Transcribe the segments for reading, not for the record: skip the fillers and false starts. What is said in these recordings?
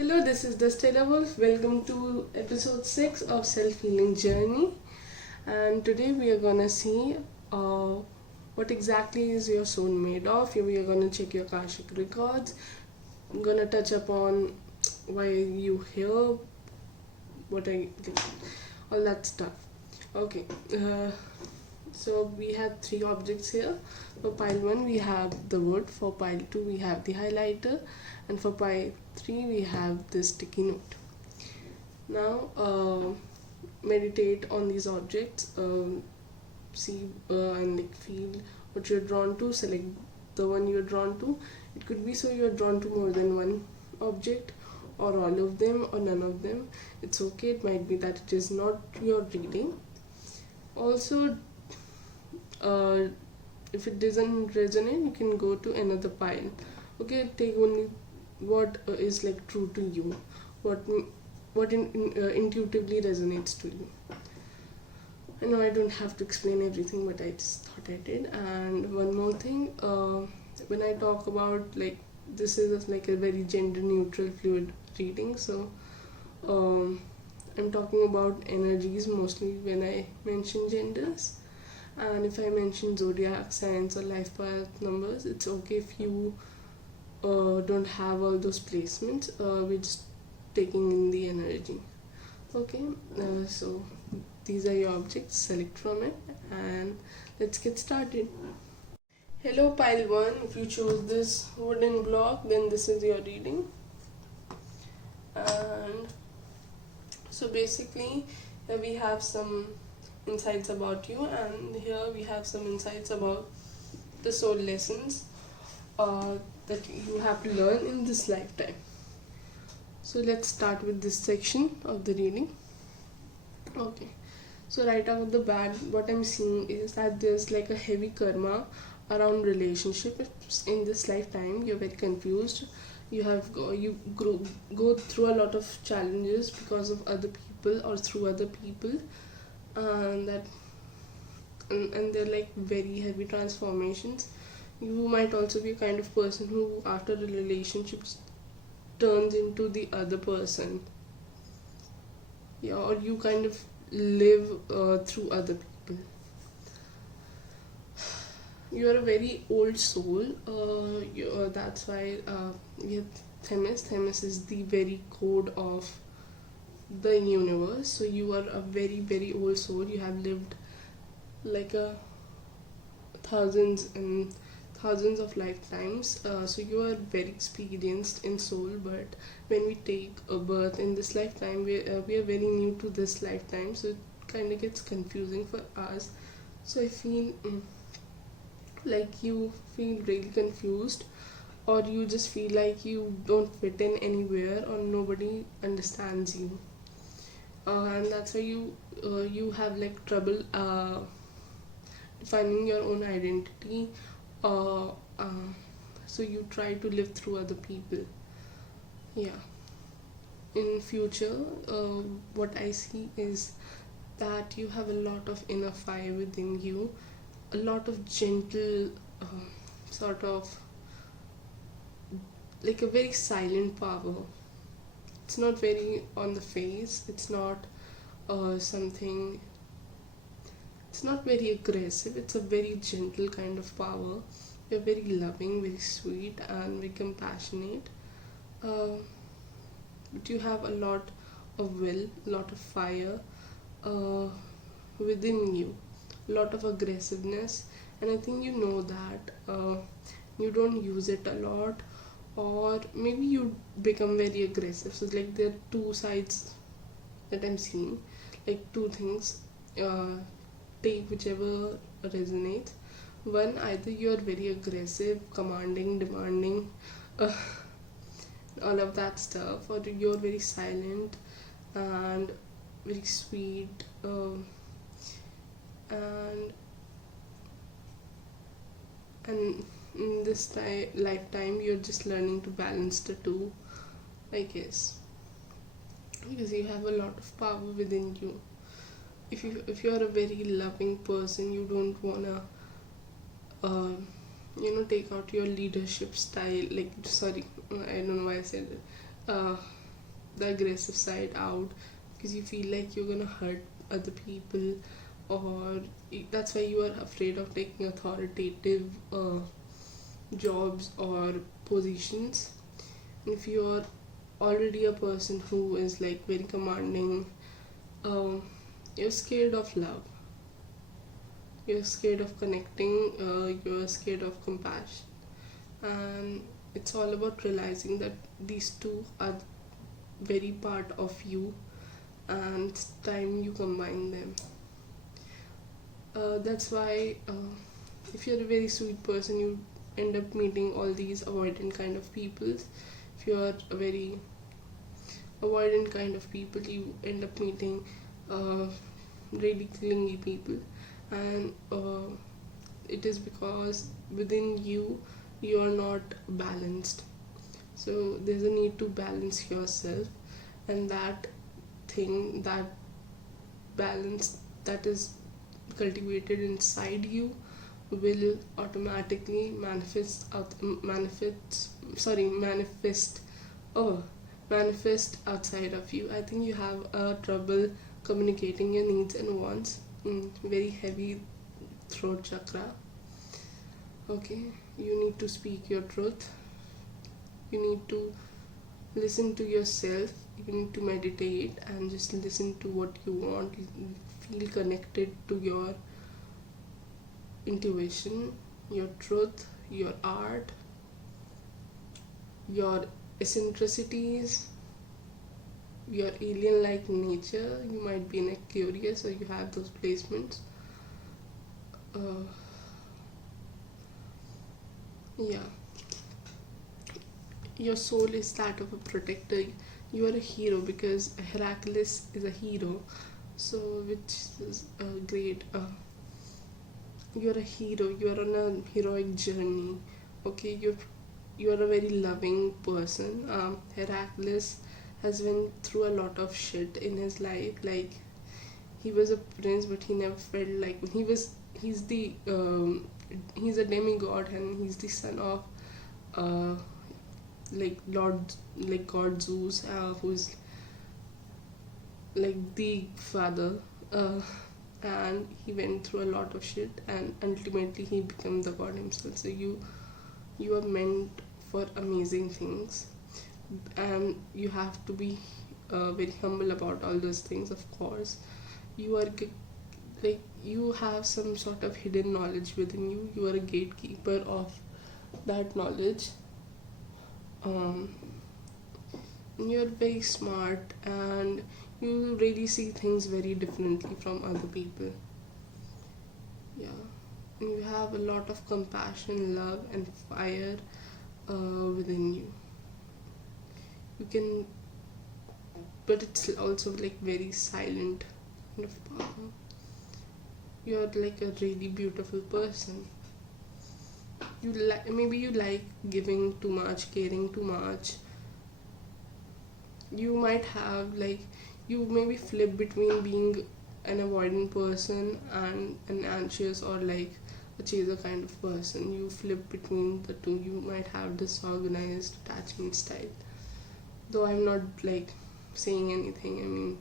Hello, this is the Stellar Wolf. Welcome to episode 6 of Self Healing Journey. And today we are gonna see what exactly is your soul made of. We are gonna check your Akashic records. I'm gonna touch upon why you here, what I think, all that stuff. Okay, so we have three objects here. For pile 1 we have the wood, for pile 2 we have the highlighter, and for pile 3 we have the sticky note. Now meditate on these objects, see and like feel what you're drawn to, select the one you're drawn to. It could be so you're drawn to more than one object, or all of them, or none of them. It's okay, it might be that it is not your reading. Also, if it doesn't resonate, you can go to another pile. Okay, take only what is like true to you, what intuitively resonates to you. I know I don't have to explain everything, but I just thought I did. And one more thing, when I talk about like this is like a very gender neutral fluid reading, so I'm talking about energies mostly when I mention genders. And if I mention zodiac signs or life path numbers, it's okay if you don't have all those placements. We're just taking in the energy. Okay, so these are your objects, select from it, and let's get started. Hello pile 1, if you chose this wooden block, then this is your reading. And so basically here we have some insights about you, and here we have some insights about the soul lessons that you have to learn in this lifetime. So let's start with this section of the reading. Okay, so right out the bat, what I'm seeing is that there's like a heavy karma around relationships in this lifetime. You're very confused. You go through a lot of challenges because of other people or through other people, and they're like very heavy transformations. You might also be a kind of person who, after the relationships, turns into the other person. Yeah, or you kind of live through other people. You are a very old soul. That's why yeah, Themis is the very code of the universe. So you are a very very old soul. You have lived like a thousands and thousands of lifetimes. So you are very experienced in soul, but when we take a birth in this lifetime, we are very new to this lifetime, so it kind of gets confusing for us. So I feel like you feel really confused, or you just feel like you don't fit in anywhere, or nobody understands you, and that's why you have like trouble finding your own identity. uh, uh, so you try to live through other people. Yeah, in future, what I see is that you have a lot of inner fire within you, a lot of gentle sort of like a very silent power. It's not very on the face, it's not something, it's not very aggressive, it's a very gentle kind of power. You're very loving, very sweet, and very compassionate. uh, but you have a lot of will, a lot of fire uh, within you, a lot of aggressiveness, and I think you know that. You don't use it a lot, or maybe you become very aggressive. So like there are two sides that I'm seeing, like two things. Take whichever resonates. One, either you are very aggressive, commanding, demanding, uh, all of that stuff, or you're very silent and very sweet, and and in this lifetime you're just learning to balance the two, I guess, because you have a lot of power within you. If you're a very loving person, you don't wanna uh, take out your leadership style, like, sorry, I don't know why I said it. the aggressive side out because you feel like you're gonna hurt other people, or that's why you are afraid of taking authoritative jobs or positions. If you're already a person who is like very commanding, you're scared of love, you're scared of connecting, you're scared of compassion, and it's all about realizing that these two are very part of you, and it's time you combine them. That's why if you're a very sweet person, you end up meeting all these avoidant kind of people. If you're a very avoidant kind of people, you end up meeting really clingy people, and it is because within you you are not balanced. So there's a need to balance yourself, and that thing, that balance that is cultivated inside you will automatically manifest outside of you. I think you have trouble communicating your needs and wants. Very heavy throat chakra. Okay, you need to speak your truth. You need to listen to yourself. You need to meditate and just listen to what you want. Feel connected to your intuition, your truth, your art, your eccentricities, your alien like nature. You might be in Aquarius, or you have those placements. Yeah, your soul is that of a protector. You are a hero because Heracles is a hero, so which is great. You're a hero, you're on a heroic journey. Okay, you're a very loving person. Heracles has went through a lot of shit in his life. Like, he was a prince, but he never felt like he's a demigod, and he's the son of God Zeus, who's like the father, and he went through a lot of shit, and ultimately he became the god himself. So you are meant for amazing things, and you have to be very humble about all those things. Of course, you are like, you have some sort of hidden knowledge within you. You are a gatekeeper of that knowledge. You're very smart, and you really see things very differently from other people. Yeah, and you have a lot of compassion, love, and fire within you. You can, but it's also like very silent kind of power. You're like a really beautiful person. Maybe you like giving too much, caring too much. You might have like, you maybe flip between being an avoidant person and an anxious or like a chaser kind of person. You flip between the two. You might have disorganized attachment style, though I'm not like saying anything. I mean,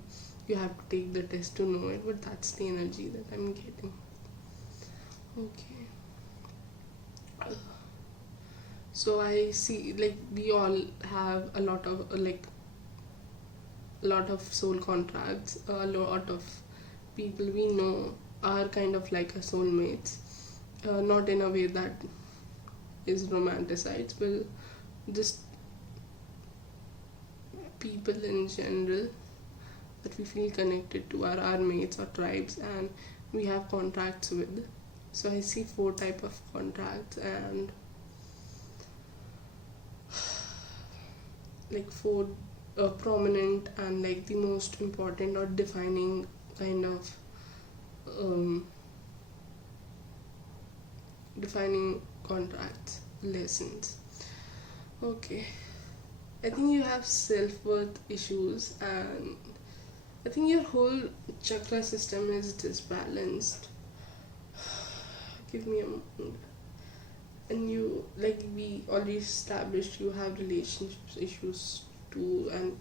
you have to take the test to know it, but that's the energy that I'm getting. Okay, so I see like we all have a lot of soul contracts. A lot of people we know are kind of like a soulmates, not in a way that is romanticized, but just people in general that we feel connected to are our mates or tribes, and we have contracts with. So I see 4 type of contracts, and like 4 prominent and like the most important or defining kind of defining contracts, lessons. Okay, I think you have self-worth issues, and I think your whole chakra system is disbalanced. Give me a moment. And you, like we already established, you have relationships issues too, and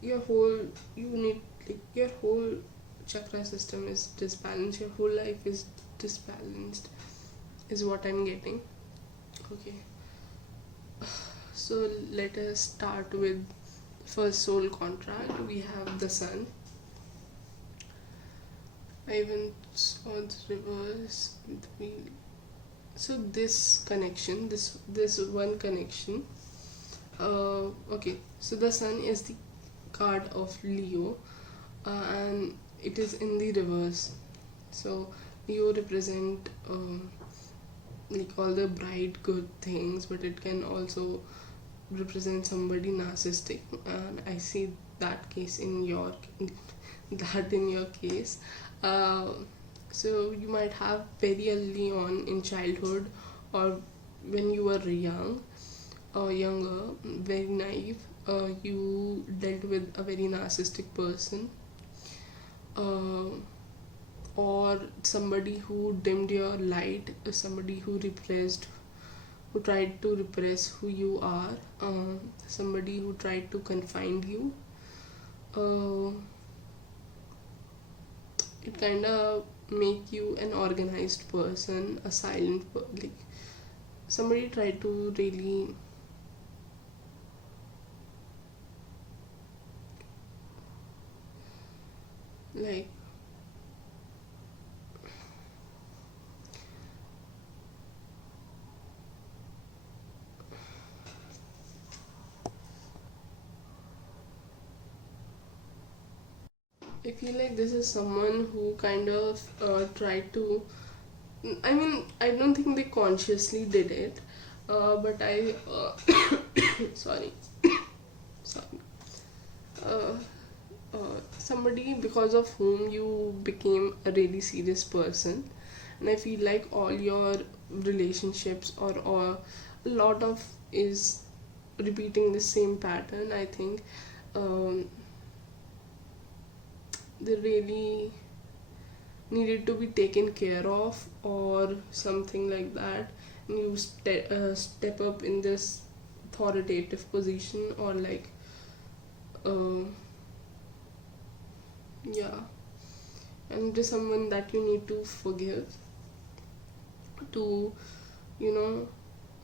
your whole you need like your whole chakra system is disbalanced, your whole life is disbalanced, is what I'm getting. Okay, so let us start with first soul contract. We have the sun. I even saw the reverse with the wheel. So this connection, this one connection. Okay, so the sun is the card of Leo, and it is in the reverse. So Leo represent like all the bright good things, but it can also represent somebody narcissistic, and I see that case in your that in your case. uh, so you might have very early on in childhood, or when you were young or younger, very naive, you dealt with a very narcissistic person, uh, or somebody who dimmed your light, somebody who repressed, who tried to repress who you are, somebody who tried to confine you. uh, it kind of make you an organized person, a silent like somebody tried to really like I feel like this is someone who kind of tried to, I mean, I don't think they consciously did it, but I sorry sorry uh, somebody because of whom you became a really serious person. And I feel like all your relationships, or a lot of is repeating the same pattern. I think um, they really needed to be taken care of or something like that, and you step up in this authoritative position, or like uh, yeah, and it is someone that you need to forgive to, you know,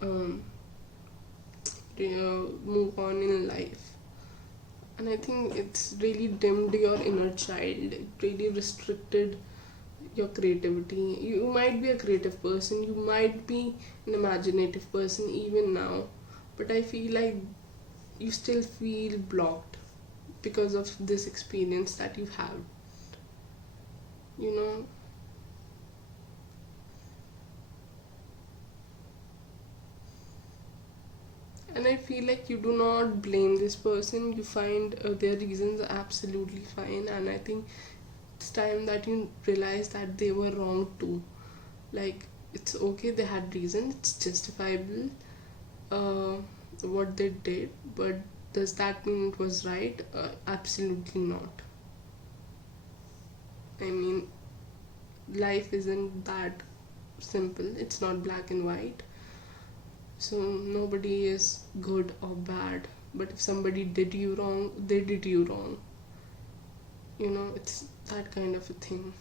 um, move on in life. And I think it's really dimmed your inner child, it really restricted your creativity. You might be a creative person, you might be an imaginative person even now, but I feel like you still feel blocked because of this experience that you have, you know. And I feel like you do not blame this person, you find their reasons absolutely fine, and I think it's time that you realize that they were wrong too. Like, it's okay, they had reason, it's justifiable uh, what they did, but does that mean it was right? Absolutely not. I mean, life isn't that simple, it's not black and white. So nobody is good or bad, but if somebody did you wrong, they did you wrong. You know, it's that kind of a thing.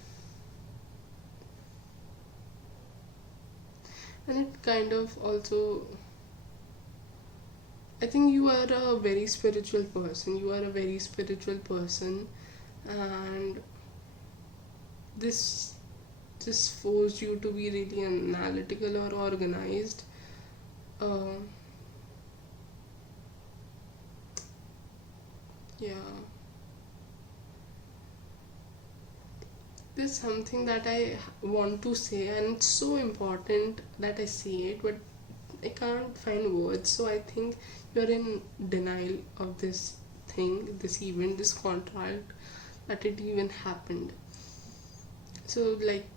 And it kind of also, I think you are a very spiritual person. You are a very spiritual person, and this just forced you to be really analytical or organized. Uh, yeah, there's something that I want to say, and it's so important that I say it, but I can't find words. So I think you're in denial of this thing, this event, this contract, that it even happened. So, like,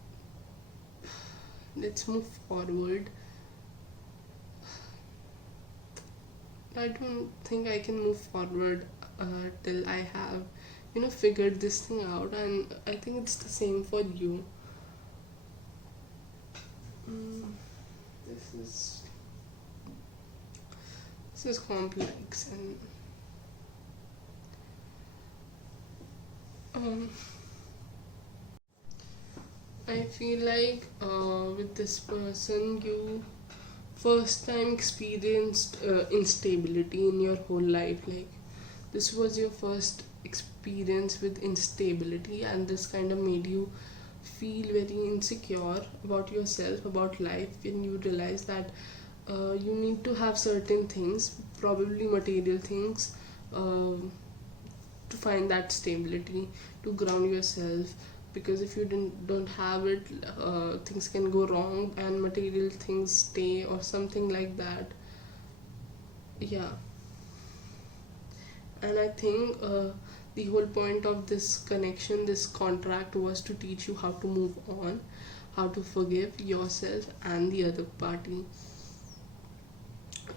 let's move forward. I don't think I can move forward till I have, you know, figured this thing out, and I think it's the same for you. Mm, this is this is complex, and um, I feel like with this person you first time experienced instability in your whole life. Like this was your first experience with instability, and this kind of made you feel very insecure about yourself, about life, when you realize that you need to have certain things, probably material things, uh, to find that stability, to ground yourself. Because if you don't have it, things can go wrong and material things stay or something like that. Yeah. And I think the whole point of this connection, this contract, was to teach you how to move on, how to forgive yourself and the other party.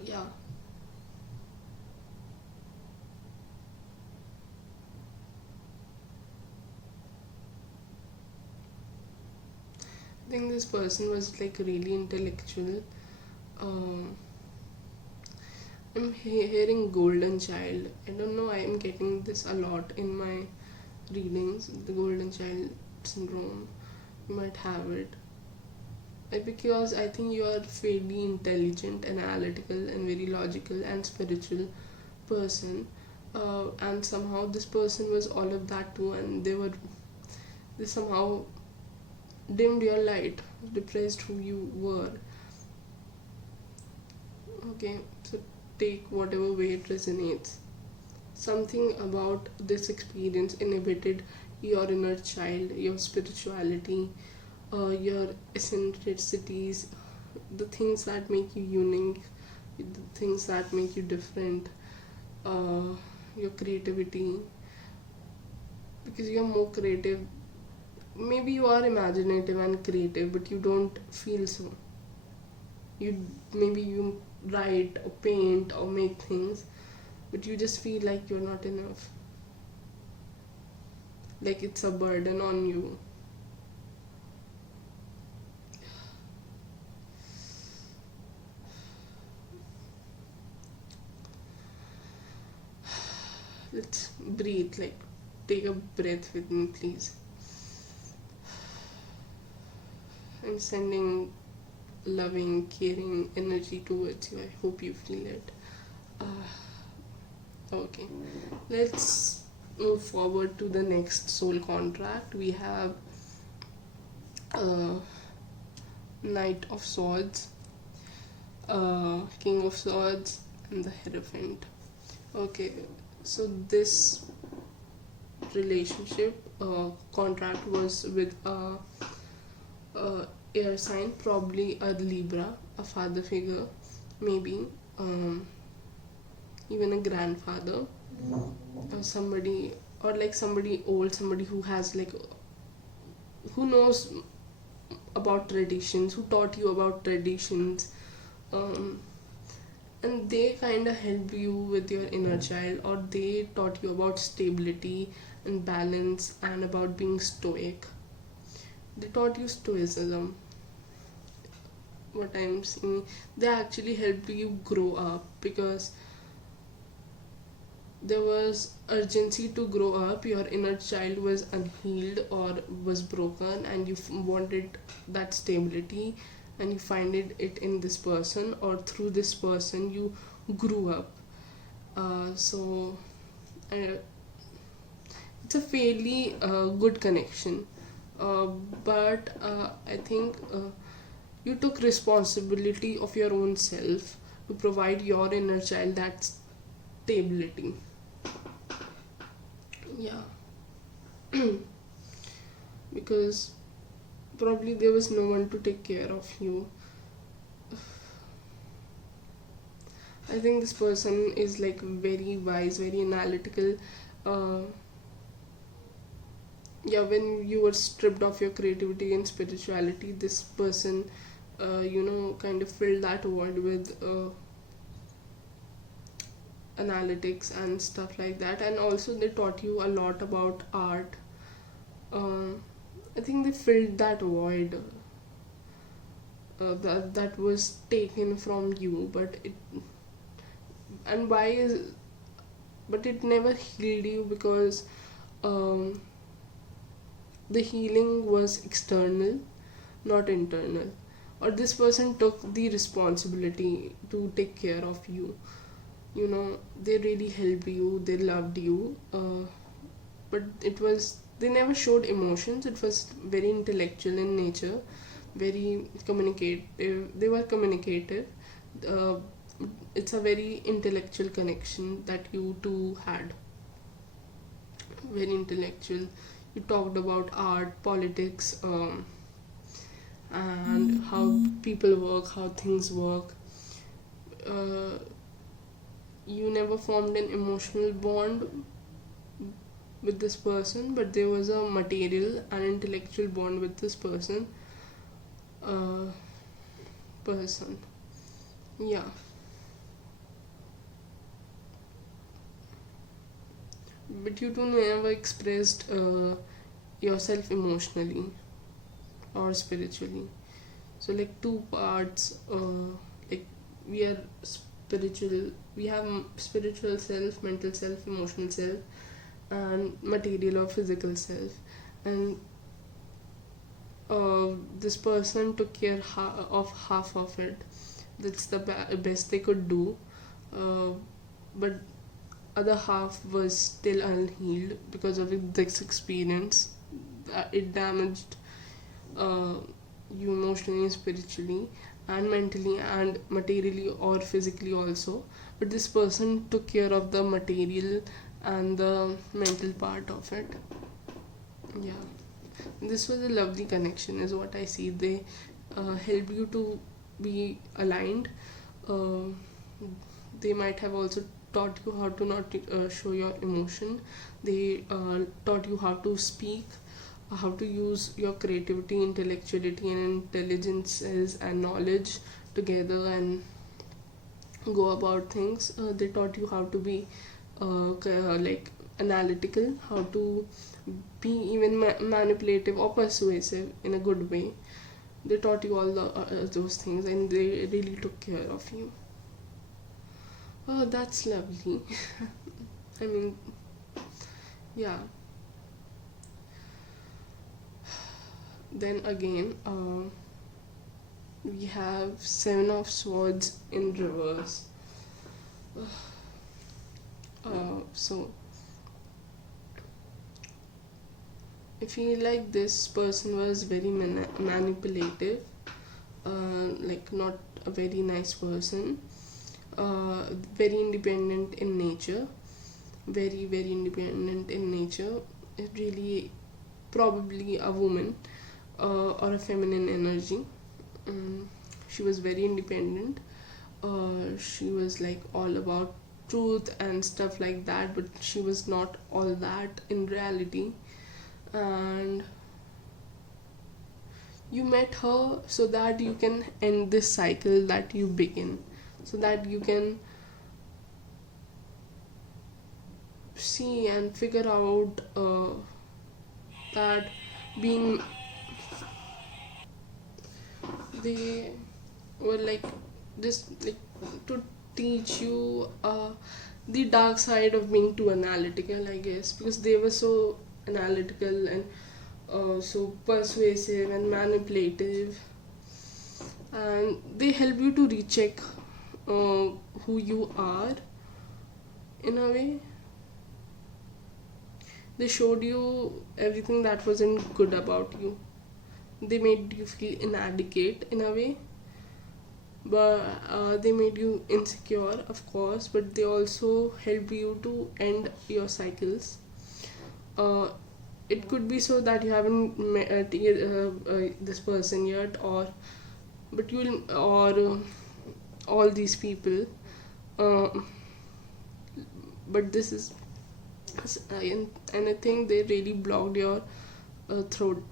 Yeah. I think this person was like really intellectual. um, I'm hearing golden child. I don't know, I am getting this a lot in my readings, the golden child syndrome. You might have it. Because I think you are fairly intelligent, analytical, and very logical and spiritual person. And somehow this person was all of that too, and they somehow dimmed your light, depressed who you were. Okay, so take whatever way it resonates. Something about this experience inhibited your inner child, your spirituality, your eccentricities, the things that make you unique, the things that make you different, uh, your creativity. Because you're more creative. Maybe you are imaginative and creative, but you don't feel so. You write or paint or make things, but you just feel like you're not enough, like it's a burden on you. Let's breathe, like take a breath with me, please. I'm sending loving, caring energy towards you. I hope you feel it. Okay, let's move forward to the next soul contract. We have uh, Knight of Swords, King of Swords, and the Hierophant. Okay, so this relationship contract was with a air sign, probably a Libra, a father figure, maybe even a grandfather, or somebody, or like somebody old, somebody who has like, who knows about traditions, who taught you about traditions, um, and they kind of help you with your inner child, or they taught you about stability and balance and about being stoic. They taught you stoicism. What I'm seeing, they actually helped you grow up, because there was urgency to grow up. Your inner child was unhealed or was broken, and you wanted that stability, and you find it in this person, or through this person you grew up. So it's a fairly good connection. But I think you took responsibility of your own self to provide your inner child that stability. Yeah. Because probably there was no one to take care of you. I think this person is like very wise, very analytical. uh, yeah, when you were stripped of your creativity and spirituality, this person kind of filled that void with analytics and stuff like that. And also they taught you a lot about art. I think they filled that void that was taken from you. But it never healed you, because um, the healing was external, not internal. Or this person took the responsibility to take care of you. They really helped you, they loved you, but they never showed emotions. It was very intellectual in nature, very communicative. They were communicative. uh, it's a very intellectual connection that you two had. Very intellectual. You talked about art, politics, and how people work, how things work. uh, you never formed an emotional bond with this person, but there was a material and intellectual bond with this uh, person. Yeah. But you two never expressed yourself emotionally or spiritually. So like two parts, like we are spiritual, we have spiritual self, mental self, emotional self, and material or physical self. And this person took care of half of it. That's the best they could do. uh, but other half was still unhealed because of this experience. It damaged uh, you emotionally, spiritually, and mentally, and materially or physically also. But this person took care of the material and the mental part of it. Yeah, this was a lovely connection, is what I see. They help you to be aligned. uh, they might have also taught you how to not show your emotion. They taught you how to speak, how to use your creativity, intellectuality, and intelligences and knowledge together and go about things. They taught you how to be like analytical, how to be even manipulative or persuasive in a good way. They taught you all those things, and they really took care of you. Oh, that's lovely. I mean, yeah. Then again, we have Seven of Swords in reverse. So I feel like this person was very manipulative, like not a very nice person, very independent in nature, very independent in nature. It really probably a woman or a feminine energy. She was very independent. She was like all about truth and stuff like that, but she was not all that in reality. And you met her so that you can end this cycle that you begin, so that you can see and figure out that being they were like just like to teach you the dark side of being too analytical, I guess, because they were so analytical and so persuasive and manipulative, and they help you to recheck who you are in a way. They showed you everything that wasn't good about you. They made you feel inadequate in a way, but they made you insecure, of course, but they also help you to end your cycles. uh, it could be so that you haven't met this person yet, or but you'll or all these people, uh, but this is and I think they really blocked your throat.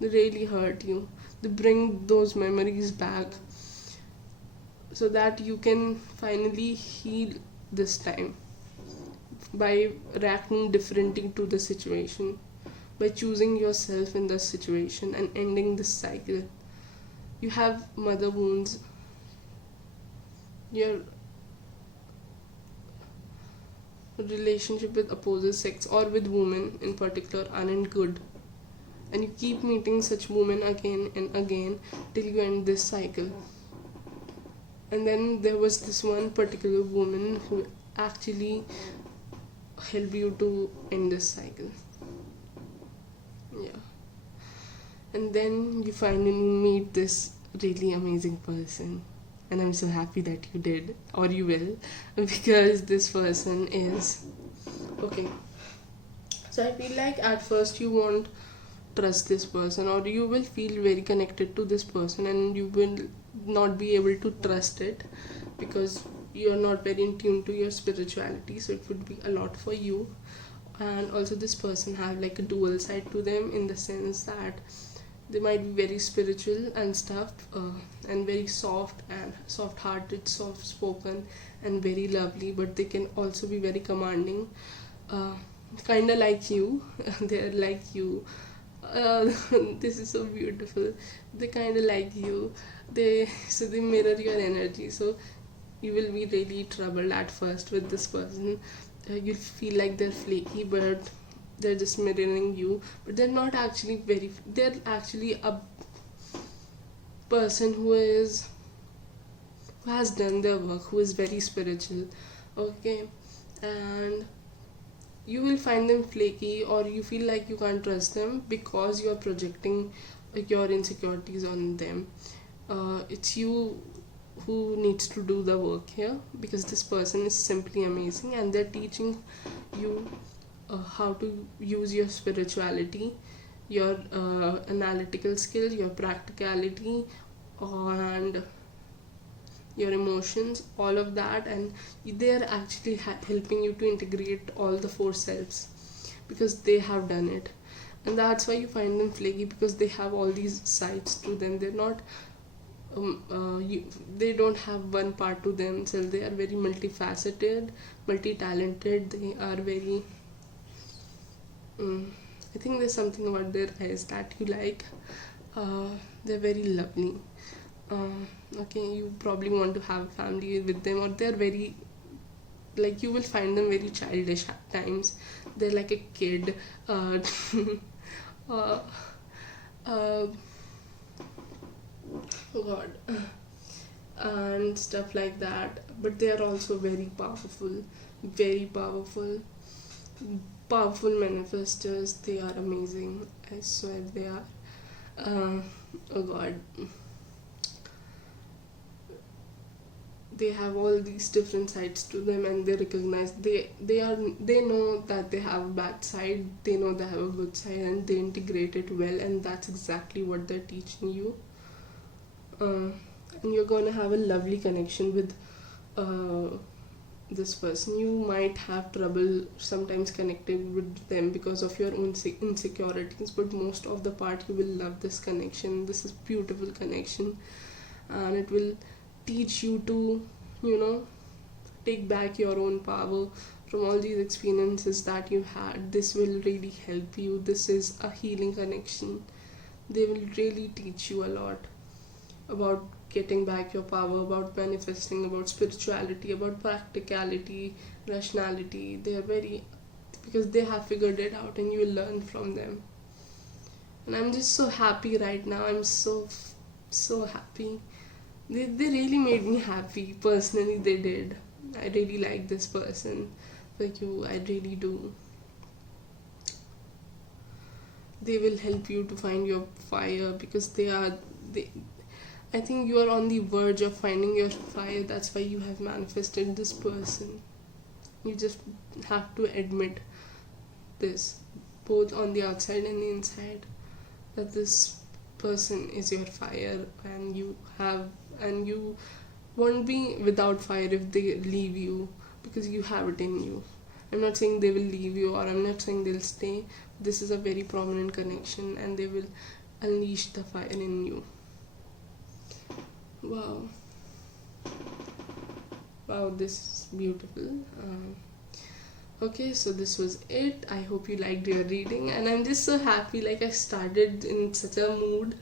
They really hurt you. They bring those memories back so that you can finally heal this time by reacting differently to the situation, by choosing yourself in the situation and ending this cycle. You have mother wounds. You're relationship with opposite sex or with women in particular aren't good, and you keep meeting such women again and again till you end this cycle. And then there was this one particular woman who actually helped you to end this cycle. Yeah. And then you finally meet this really amazing person, and I'm so happy that you did, or you will, because this person is okay. So I feel like at first you won't trust this person, or you will feel very connected to this person and you will not be able to trust it because you're not very in tune to your spirituality, so it would be a lot for you. And also this person have like a dual side to them, in the sense that they might be very spiritual and stuff, and very soft and soft hearted, soft spoken, and very lovely, but they can also be very commanding, kind of like you. They're like you. This is so beautiful. They kind of like you. They mirror your energy, so you will be really troubled at first with this person. You feel like they're flaky, but they're just mirroring you, but they're not actually they're actually a person who has done their work, who is very spiritual. Okay. And you will find them flaky, or you feel like you can't trust them because you're projecting your insecurities on them. It's you who needs to do the work here, because this person is simply amazing and they're teaching you how to use your spirituality, your analytical skill, your practicality, and your emotions, all of that. And they are actually helping you to integrate all the four selves, because they have done it. And that's why you find them flaky, because they have all these sides to them. They're not they don't have one part to themselves. They are very multifaceted, multi-talented. They are very I think there's something about their eyes that you like. They're very lovely. Okay, you probably want to have a family with them, or they're very, like, you will find them very childish at times. They're like a kid. uh, uh, oh god, and stuff like that. But they are also very powerful, very powerful manifestors. They are amazing, I swear they are. Oh god, they have all these different sides to them, and they recognize they know that they have a bad side, they know they have a good side, and they integrate it well, and that's exactly what they're teaching you. And you're gonna have a lovely connection with this person. You might have trouble sometimes connecting with them because of your own insecurities, but most of the part you will love this connection. This is beautiful connection, and it will teach you to, take back your own power from all these experiences that you had. This will really help you. This is a healing connection. They will really teach you a lot about getting back your power, about manifesting, about spirituality, about practicality, rationality. They are very, because they have figured it out, and you will learn from them. And I'm just so happy right now. I'm so happy. They really made me happy. Personally, they did. I really like this person. Like you, I really do. They will help you to find your fire, because they I think you are on the verge of finding your fire. That's why you have manifested this person. You just have to admit this, both on the outside and the inside, that this person is your fire, and you won't be without fire if they leave you, because you have it in you. I'm not saying they will leave you, or I'm not saying they'll stay. This is a very prominent connection, and they will unleash the fire in you. Wow, this is beautiful. Okay, so this was it. I hope you liked your reading, and I'm just so happy. Like, I started in such a mood,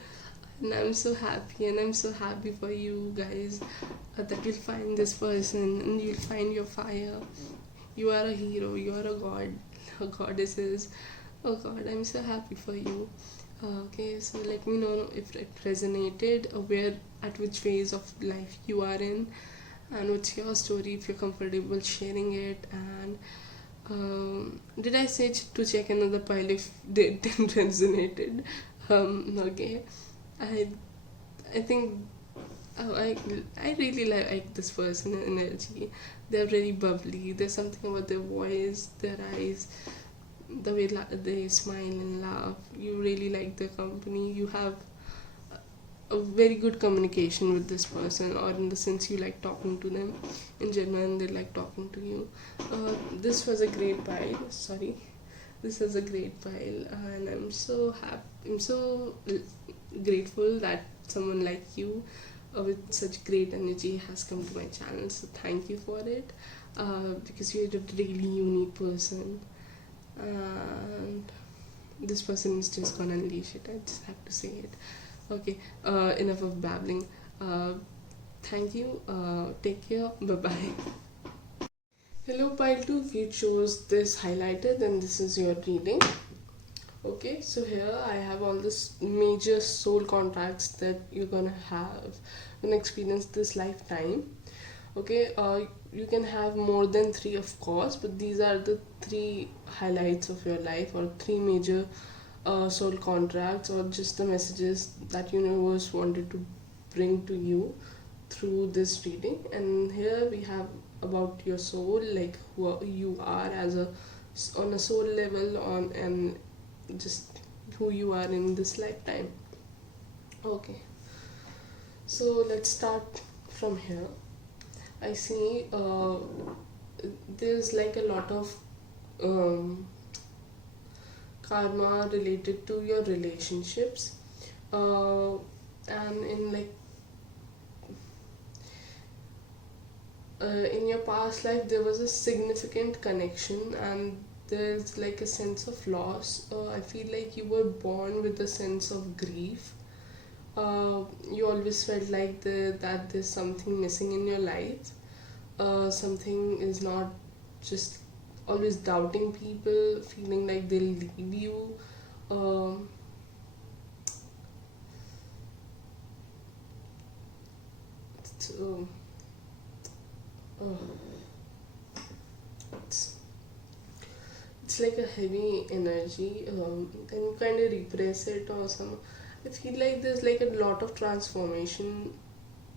and I'm so happy for you guys, that you'll find this person and you'll find your fire. You are a hero, you are a god, a goddesses. Oh god, I'm so happy for you. Okay, so let me know if it resonated, where, at which phase of life you are in, and what's your story, if you're comfortable sharing it. And did I say to check another pile if they didn't resonated? Okay, I I think, oh, I really like this person energy. They're very bubbly. There's something about their voice, their eyes, the way they smile and laugh. You really like their company. You have a very good communication with this person, or in the sense you like talking to them in general, and they like talking to you. This was a great pile. Sorry, this is a great pile, and I'm so happy. I'm so grateful that someone like you, with such great energy, has come to my channel. So thank you for it, because you're a really unique person, and this person is just gonna unleash it. I just have to say it. Okay, enough of babbling. Thank you. Take care. Bye bye. Hello, pile 2. If you chose this highlighted, then this is your reading. Okay, so here I have all this major soul contracts that you're gonna experience this lifetime. Okay, you can have more than three, of course, but these are the three highlights of your life, or three major soul contracts, or just the messages that universe wanted to bring to you through this reading. And here we have about your soul, like who you are as a, on a soul level, on, and just who you are in this lifetime. Okay, so let's start from here. I see there's like a lot of karma related to your relationships, and in your past life there was a significant connection, and there's like a sense of loss. I feel like you were born with a sense of grief. You always felt like that there's something missing in your life. Something is not, just always doubting people, feeling like they'll leave you. Um, so, uh, it's, it's like a heavy energy, and you kind of repress it, or some. I feel like there's like a lot of transformation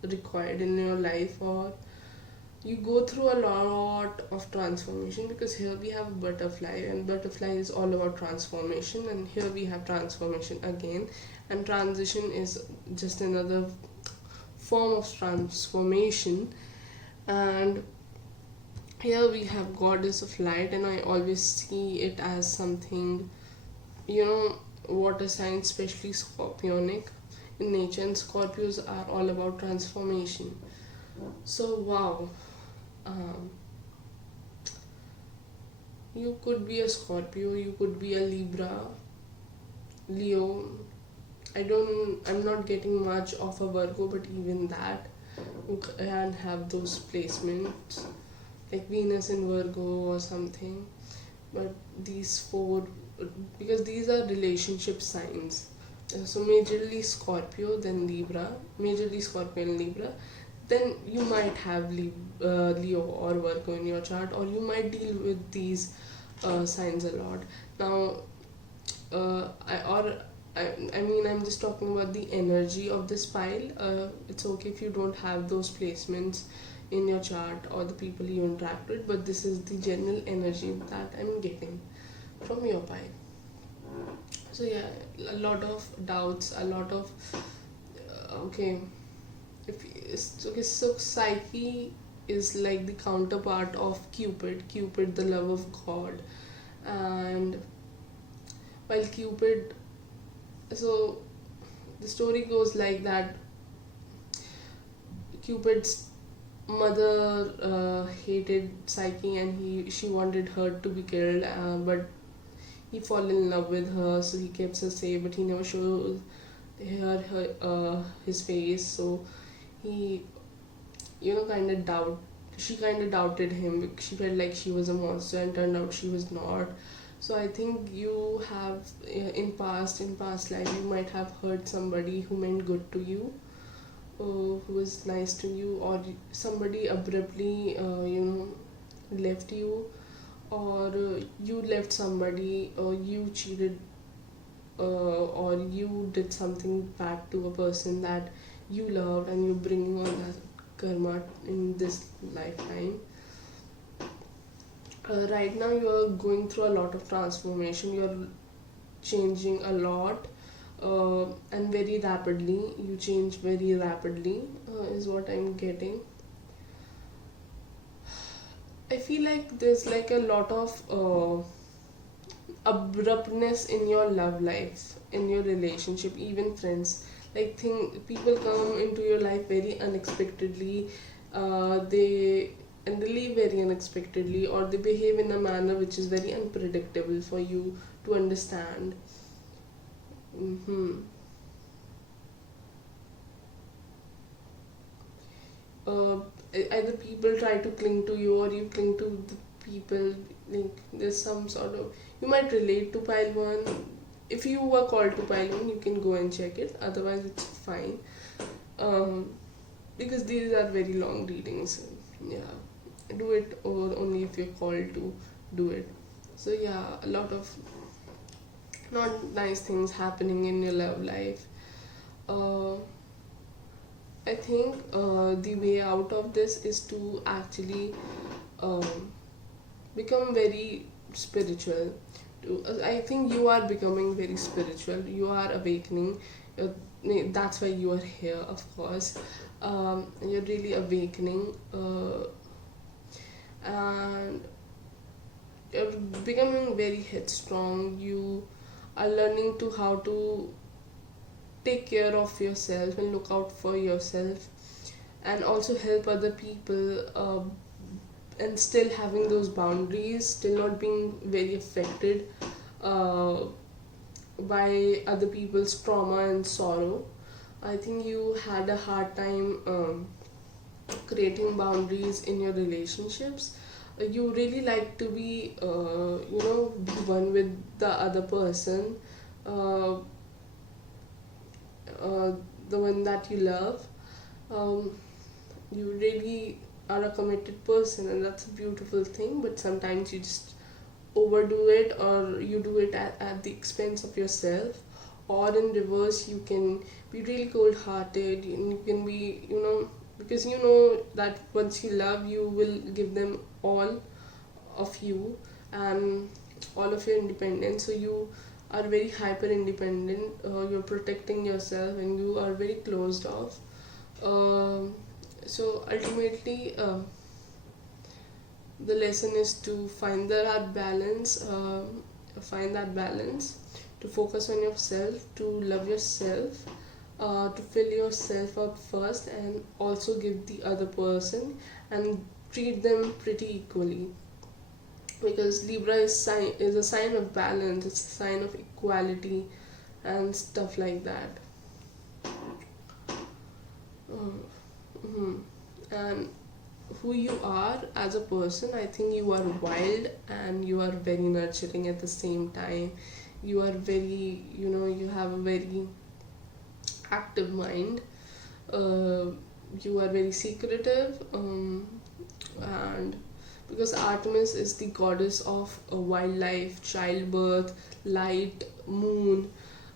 required in your life, or you go through a lot of transformation, because here we have a butterfly, and butterfly is all about transformation, and here we have transformation again, and transition is just another form of transformation. And here we have goddess of light, and I always see it as something, water signs, especially scorpionic in nature, and Scorpios are all about transformation. So wow, um, you could be a Scorpio, you could be a Libra, Leo. I'm not getting much of a Virgo, but even that you can have those placements, like Venus in Virgo or something. But these four, because these are relationship signs. So majorly Scorpio, then Libra, majorly Scorpio and Libra. Then you might have Leo or Virgo in your chart, or you might deal with these signs a lot. Now, I mean, I'm just talking about the energy of this pile. It's okay if you don't have those placements in your chart or the people you interact with, but this is the general energy that I'm getting from your pile. So yeah, a lot of doubts, a lot of okay. Okay, so Psyche is like the counterpart of Cupid, the love of God. And while Cupid, so the story goes like that Cupid's mother hated Psyche, and she wanted her to be killed, but he fall in love with her, so he keeps her safe, but he never shows his face. So he kind of doubt she kind of doubted him because she felt like she was a monster and turned out she was not. So I think you have in past life you might have hurt somebody who meant good to you, who was nice to you, or somebody abruptly left you, or you left somebody, or you cheated, or you did something bad to a person that you loved, and you're bringing all that karma in this lifetime. Right now you're going through a lot of transformation, you're changing a lot, and very rapidly. You change very rapidly, is what I'm getting. I feel like there's like a lot of abruptness in your love life, in your relationship, even friends. Like people come into your life very unexpectedly. They and they leave very unexpectedly, or they behave in a manner which is very unpredictable for you to understand. Mm-hmm. uh, Either people try to cling to you, or you cling to the people. Like there's some sort of, you might relate to pile one. If you were called to pile one, you can go and check it, otherwise it's fine. um, because these are very long readings. Yeah, do it, or only if you're called to do it. So yeah, a lot of not nice things happening in your love life. uh, I think the way out of this is to actually um, become very spiritual. I think you are becoming very spiritual. You are awakening. Uh, that's why you are here, of course. You're really awakening, and you're becoming very headstrong. You are learning to how to take care of yourself and look out for yourself, and also help other people, and still having those boundaries, still not being very affected uh, by other people's trauma and sorrow. I think you had a hard time creating boundaries in your relationships. You really like to be be one with the other person, uh, uh, the one that you love. um, you really are a committed person, and that's a beautiful thing, but sometimes you just overdo it, or you do it at the expense of yourself. Or in reverse, you can be really cold hearted, and you can be, because you know that once you love, you will give them all of you and all of your independence. So you are very hyper independent, you're protecting yourself, and you are very closed off. um, so ultimately, the lesson is to find that balance, to focus on yourself, to love yourself, to fill yourself up first, and also give the other person, and treat them pretty equally. Because Libra is a sign of balance, it's a sign of equality and stuff like that. Mm-hmm. And who you are as a person, I think you are wild, and you are very nurturing at the same time. You are very, you have a very active mind. uh, you are very secretive, and because Artemis is the goddess of wildlife, childbirth, light, moon,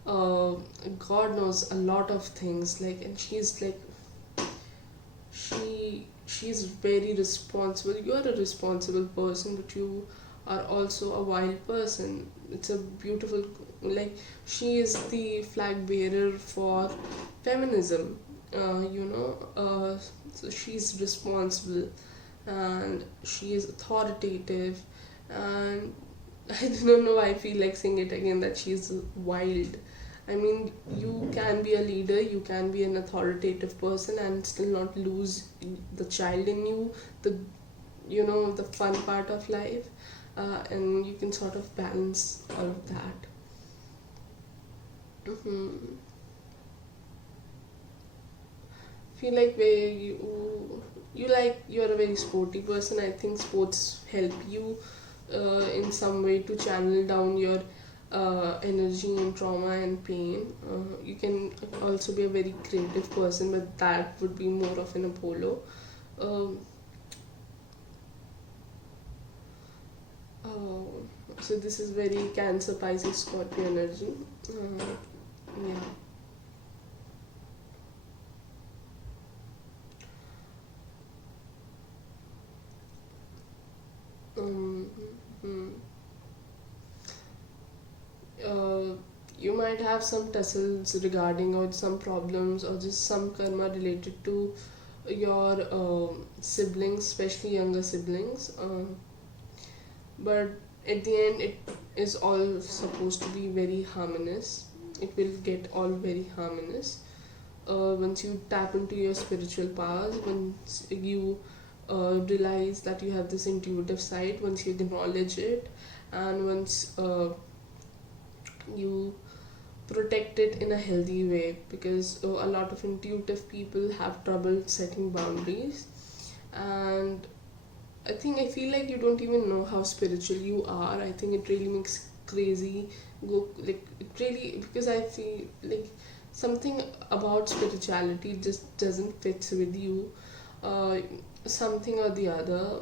uh, god knows a lot of things, like, and she's like, she's very responsible. You are a responsible person, but you are also a wild person. It's a beautiful, like, she is the flag bearer for feminism. So she's responsible, and she is authoritative, and I don't know why I feel like saying it again, that she's wild. I mean, you can be a leader, you can be an authoritative person, and still not lose the child in you, the the fun part of life, and you can sort of balance all of that. Feel like where you you're a very sporty person. I think sports help you in some way to channel down your energy and trauma and pain. You can also be a very creative person, but that would be more of an Apollo. Um, so this is very Cancer, Pisces, Scorpio energy. Yeah. Um, hmm. uh, you might have some tussles regarding or some problems or just some karma related to your siblings, especially younger siblings. But at the end, it is all supposed to be very harmonious. It will get all very harmonious. Once you tap into your spiritual powers, once you realize that you have this intuitive side, once you acknowledge it, and once you protect it in a healthy way, because a lot of intuitive people have trouble setting boundaries. And I feel like you don't even know how spiritual you are. I think it really makes crazy go like it really, because I feel like something about spirituality just doesn't fit with you. uh, Something or the other,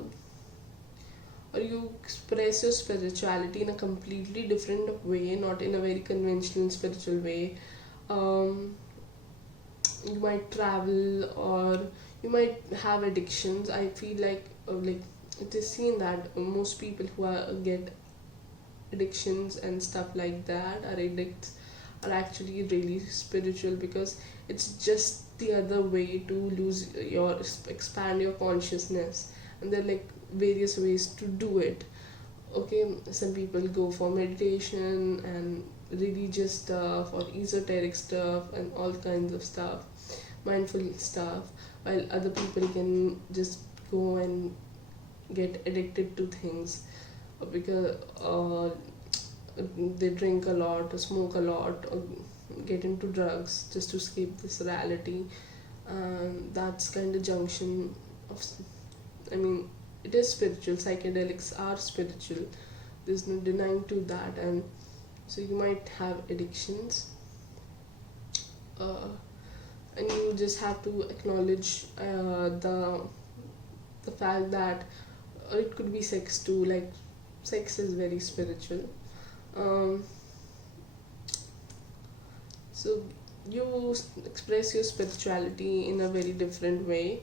or you express your spirituality in a completely different way, not in a very conventional spiritual way. um, you might travel, or you might have addictions. I feel like it is seen that most people who get addictions and stuff like that are addicts are actually really spiritual, because it's just the other way to lose your expand your consciousness. And there are like various ways to do it. Okay, some people go for meditation and religious stuff or esoteric stuff and all kinds of stuff, mindful stuff, while other people can just go and get addicted to things because they drink a lot or smoke a lot or get into drugs just to escape this reality. And that's kind of junction of, I mean, it is spiritual. Psychedelics are spiritual, there's no denying to that. And so you might have addictions, uh, and you just have to acknowledge the fact that it could be sex too. Like sex is very spiritual. um, so you express your spirituality in a very different way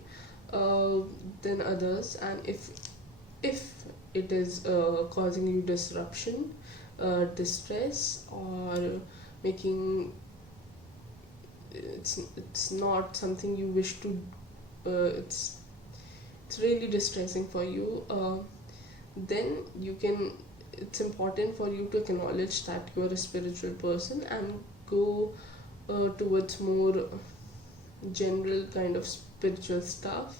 uh, than others. And if it is causing you disruption, distress, or making it's not something you wish to, it's really distressing for you, then you can, it's important for you to acknowledge that you are a spiritual person and go towards more general kind of spiritual stuff.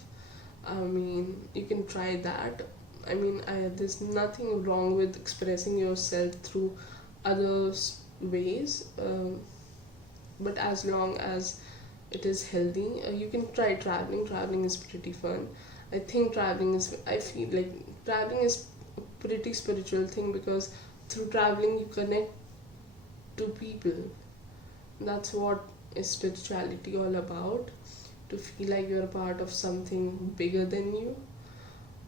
I mean, you can try that. I mean, there's nothing wrong with expressing yourself through others ways, but as long as it is healthy, you can try traveling. Traveling is pretty fun. I think traveling is, I feel like traveling is a pretty spiritual thing, because through traveling you connect to people. That's what is spirituality all about, to feel like you're a part of something bigger than you.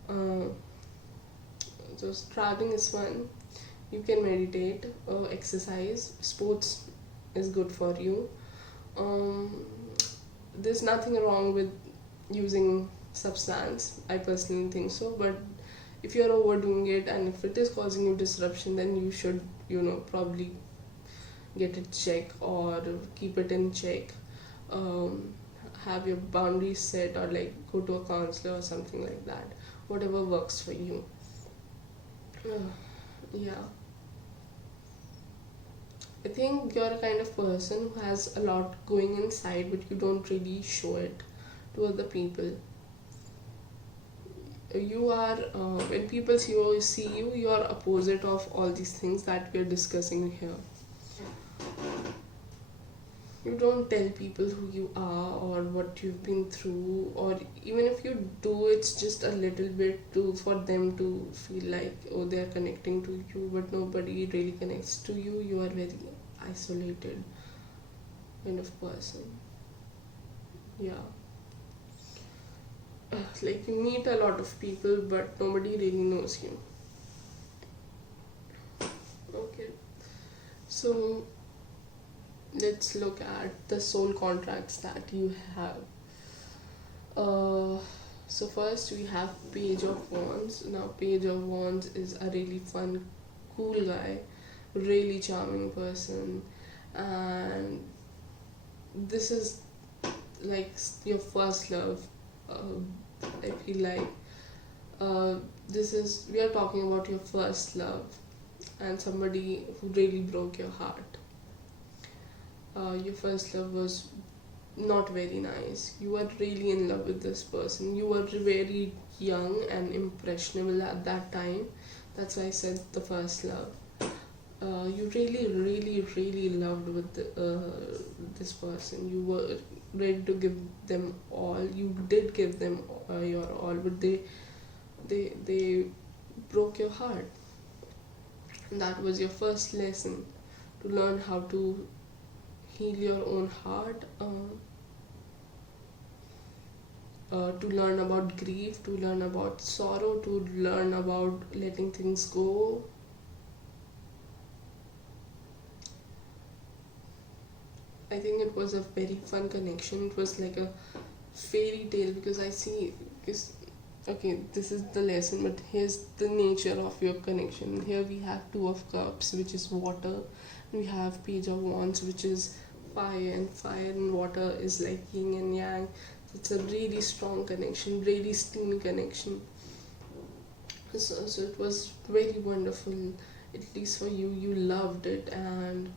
uh, so traveling is fun. You can meditate, exercise, sports is good for you. um, there's nothing wrong with using substance, I personally think so. But if you're overdoing it and if it is causing you disruption, then you should, probably get it checked or keep it in check. um, have your boundaries set, or like go to a counselor or something like that, whatever works for you. Yeah, I think you're a kind of person who has a lot going inside, but you don't really show it to other people. You are, when people see you, you are opposite of all these things that we are discussing here. You don't tell people who you are or what you've been through, or even if you do, it's just a little bit to for them to feel like, oh, they're connecting to you, but nobody really connects to you. You are very isolated kind of person. Yeah. Like you meet a lot of people, but nobody really knows you. Okay, so let's look at the soul contracts that you have. uh, so first we have Page of Wands. Now Page of Wands is a really fun, cool guy, really charming person, and this is like your first love. I feel like uh, this is we are talking about your first love and somebody who really broke your heart. Your first love was not very nice. You were really in love with this person. You were very young and impressionable at that time. That's why I said the first love. You really loved with this person. You were ready to give them all. You did give them your all, but they broke your heart. And that was your first lesson, to learn how to heal your own heart. To learn about grief, to learn about sorrow, to learn about letting things go. I think it was a very fun connection. It was like a fairy tale, because I see, because okay, this is the lesson, but here's the nature of your connection. Here we have Two of Cups, which is water, and we have Page of Wands, which is fire, and fire and water is like yin and yang. It's a really strong connection, really steamy connection. So it was very wonderful, at least for you. You loved it, and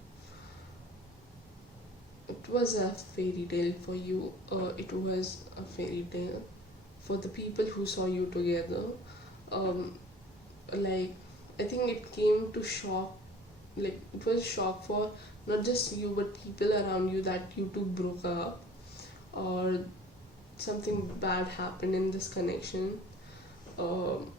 it was a fairy tale for you. It was a fairy tale for the people who saw you together. Like, I think it came to shock, like it was shock for not just you but people around you, that you two broke up or something bad happened in this connection. um,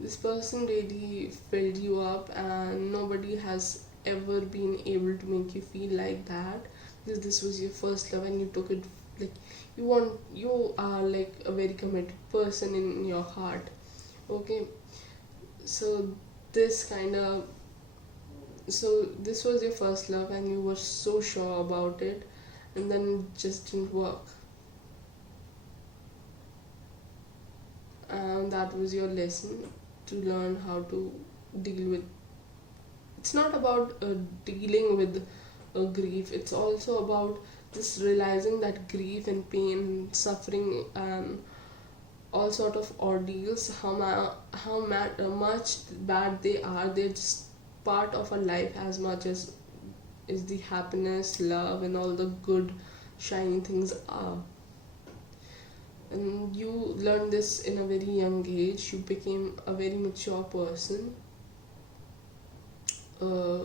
this person really filled you up, and nobody has ever been able to make you feel like that, because this was your first love and you took it like you are like a very committed person in your heart. Okay, so this kind of so this was your first love and you were so sure about it, and then it just didn't work, and that was your lesson, to learn how to deal with. It's not about dealing with grief, it's also about just realizing that grief and pain, suffering, and all sort of ordeals, much bad they are, they're just part of our life as much as is the happiness, love, and all the good shiny things are. And you learned this in a very young age. You became a very mature person. uh,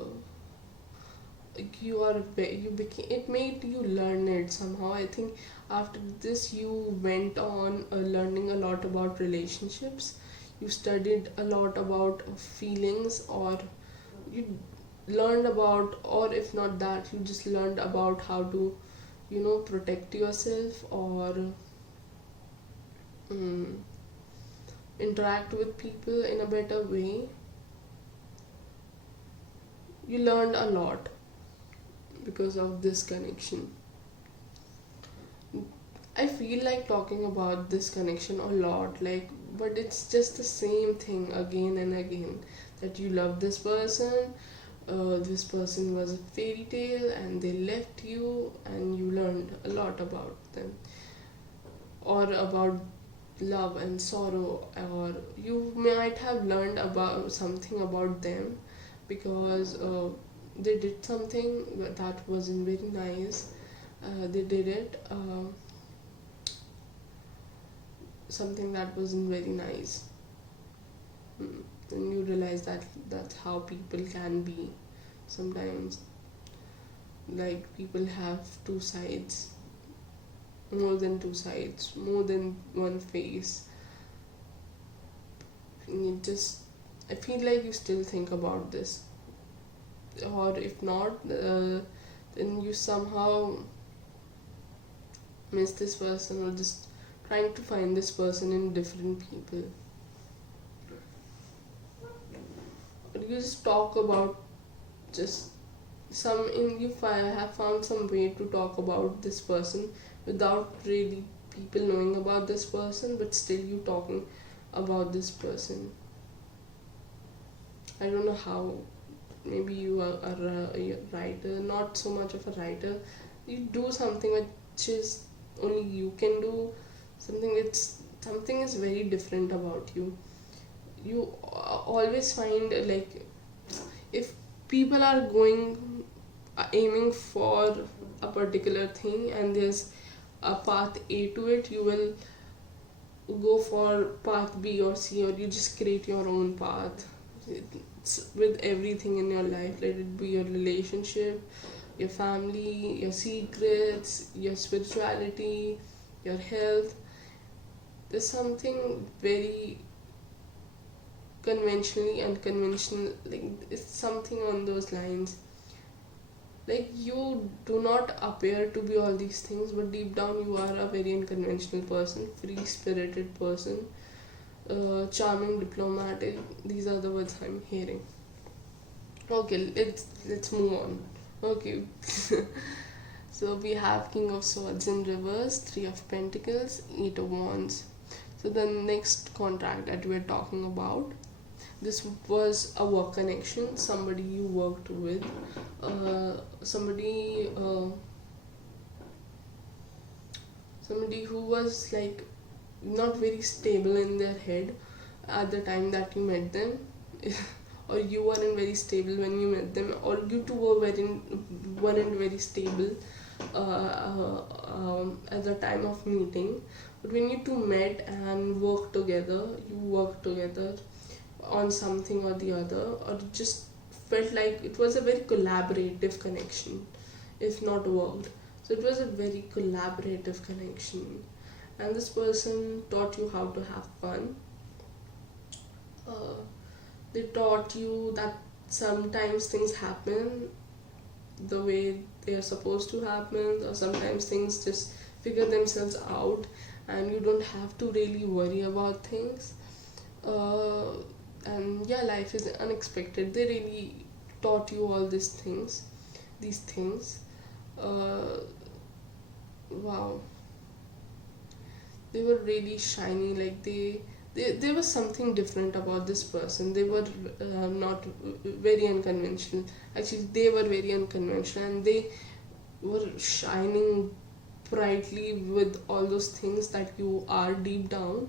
you became, it made you learn it somehow. I think after this you went on learning a lot about relationships. You studied a lot about feelings, or you learned about, or if not that, you just learned about how to protect yourself, or interact with people in a better way. You learned a lot because of this connection. I feel like talking about this connection a lot, like, but it's just the same thing again and again, that you love this person was a fairy tale and they left you, and you learned a lot about them, or about love and sorrow, or you might have learned about something about them because they did something that wasn't very nice. They did it. something that wasn't very nice. And you realize that that's how people can be sometimes. Like, people have two sides, more than two sides, more than one face. And you just, I feel like you still think about this, or if not, then you somehow miss this person, or just trying to find this person in different people. But you just talk about just have found some way to talk about this person without really people knowing about this person, but still you talking about this person. I don't know how. Maybe you are a writer, not so much of a writer. You do something which is only you can do. Something is very different about you. You always find, like, if people are aiming for a particular thing and there's a path A to it, you will go for path B or C, or you just create your own path. It's with everything in your life, let it be your relationship, your family, your secrets, your spirituality, your health. There's something very conventionally unconventional, like it's something on those lines. Like, you do not appear to be all these things, but deep down you are a very unconventional person, free spirited person, charming, diplomatic. These are the words I'm hearing. Okay, let's move on. Okay. So we have King of Swords in reverse, Three of Pentacles, Eight of Wands. So the next contract that we're talking about, this was a work connection, somebody you worked with, somebody who was like not very stable in their head at the time that you met them. Or you weren't very stable when you met them, or you two weren't very stable at the time of meeting. But when you two met and worked together, on something or the other, or it just felt like it was a very collaborative connection, if not worked. So it was a very collaborative connection, and this person taught you how to have fun. They taught you that sometimes things happen the way they are supposed to happen, or sometimes things just figure themselves out and you don't have to really worry about things. And yeah, life is unexpected. They really taught you all these things. Wow, they were really shiny. Like, there was something different about this person. They were not very unconventional. Actually, they were very unconventional, and they were shining brightly with all those things that you are deep down.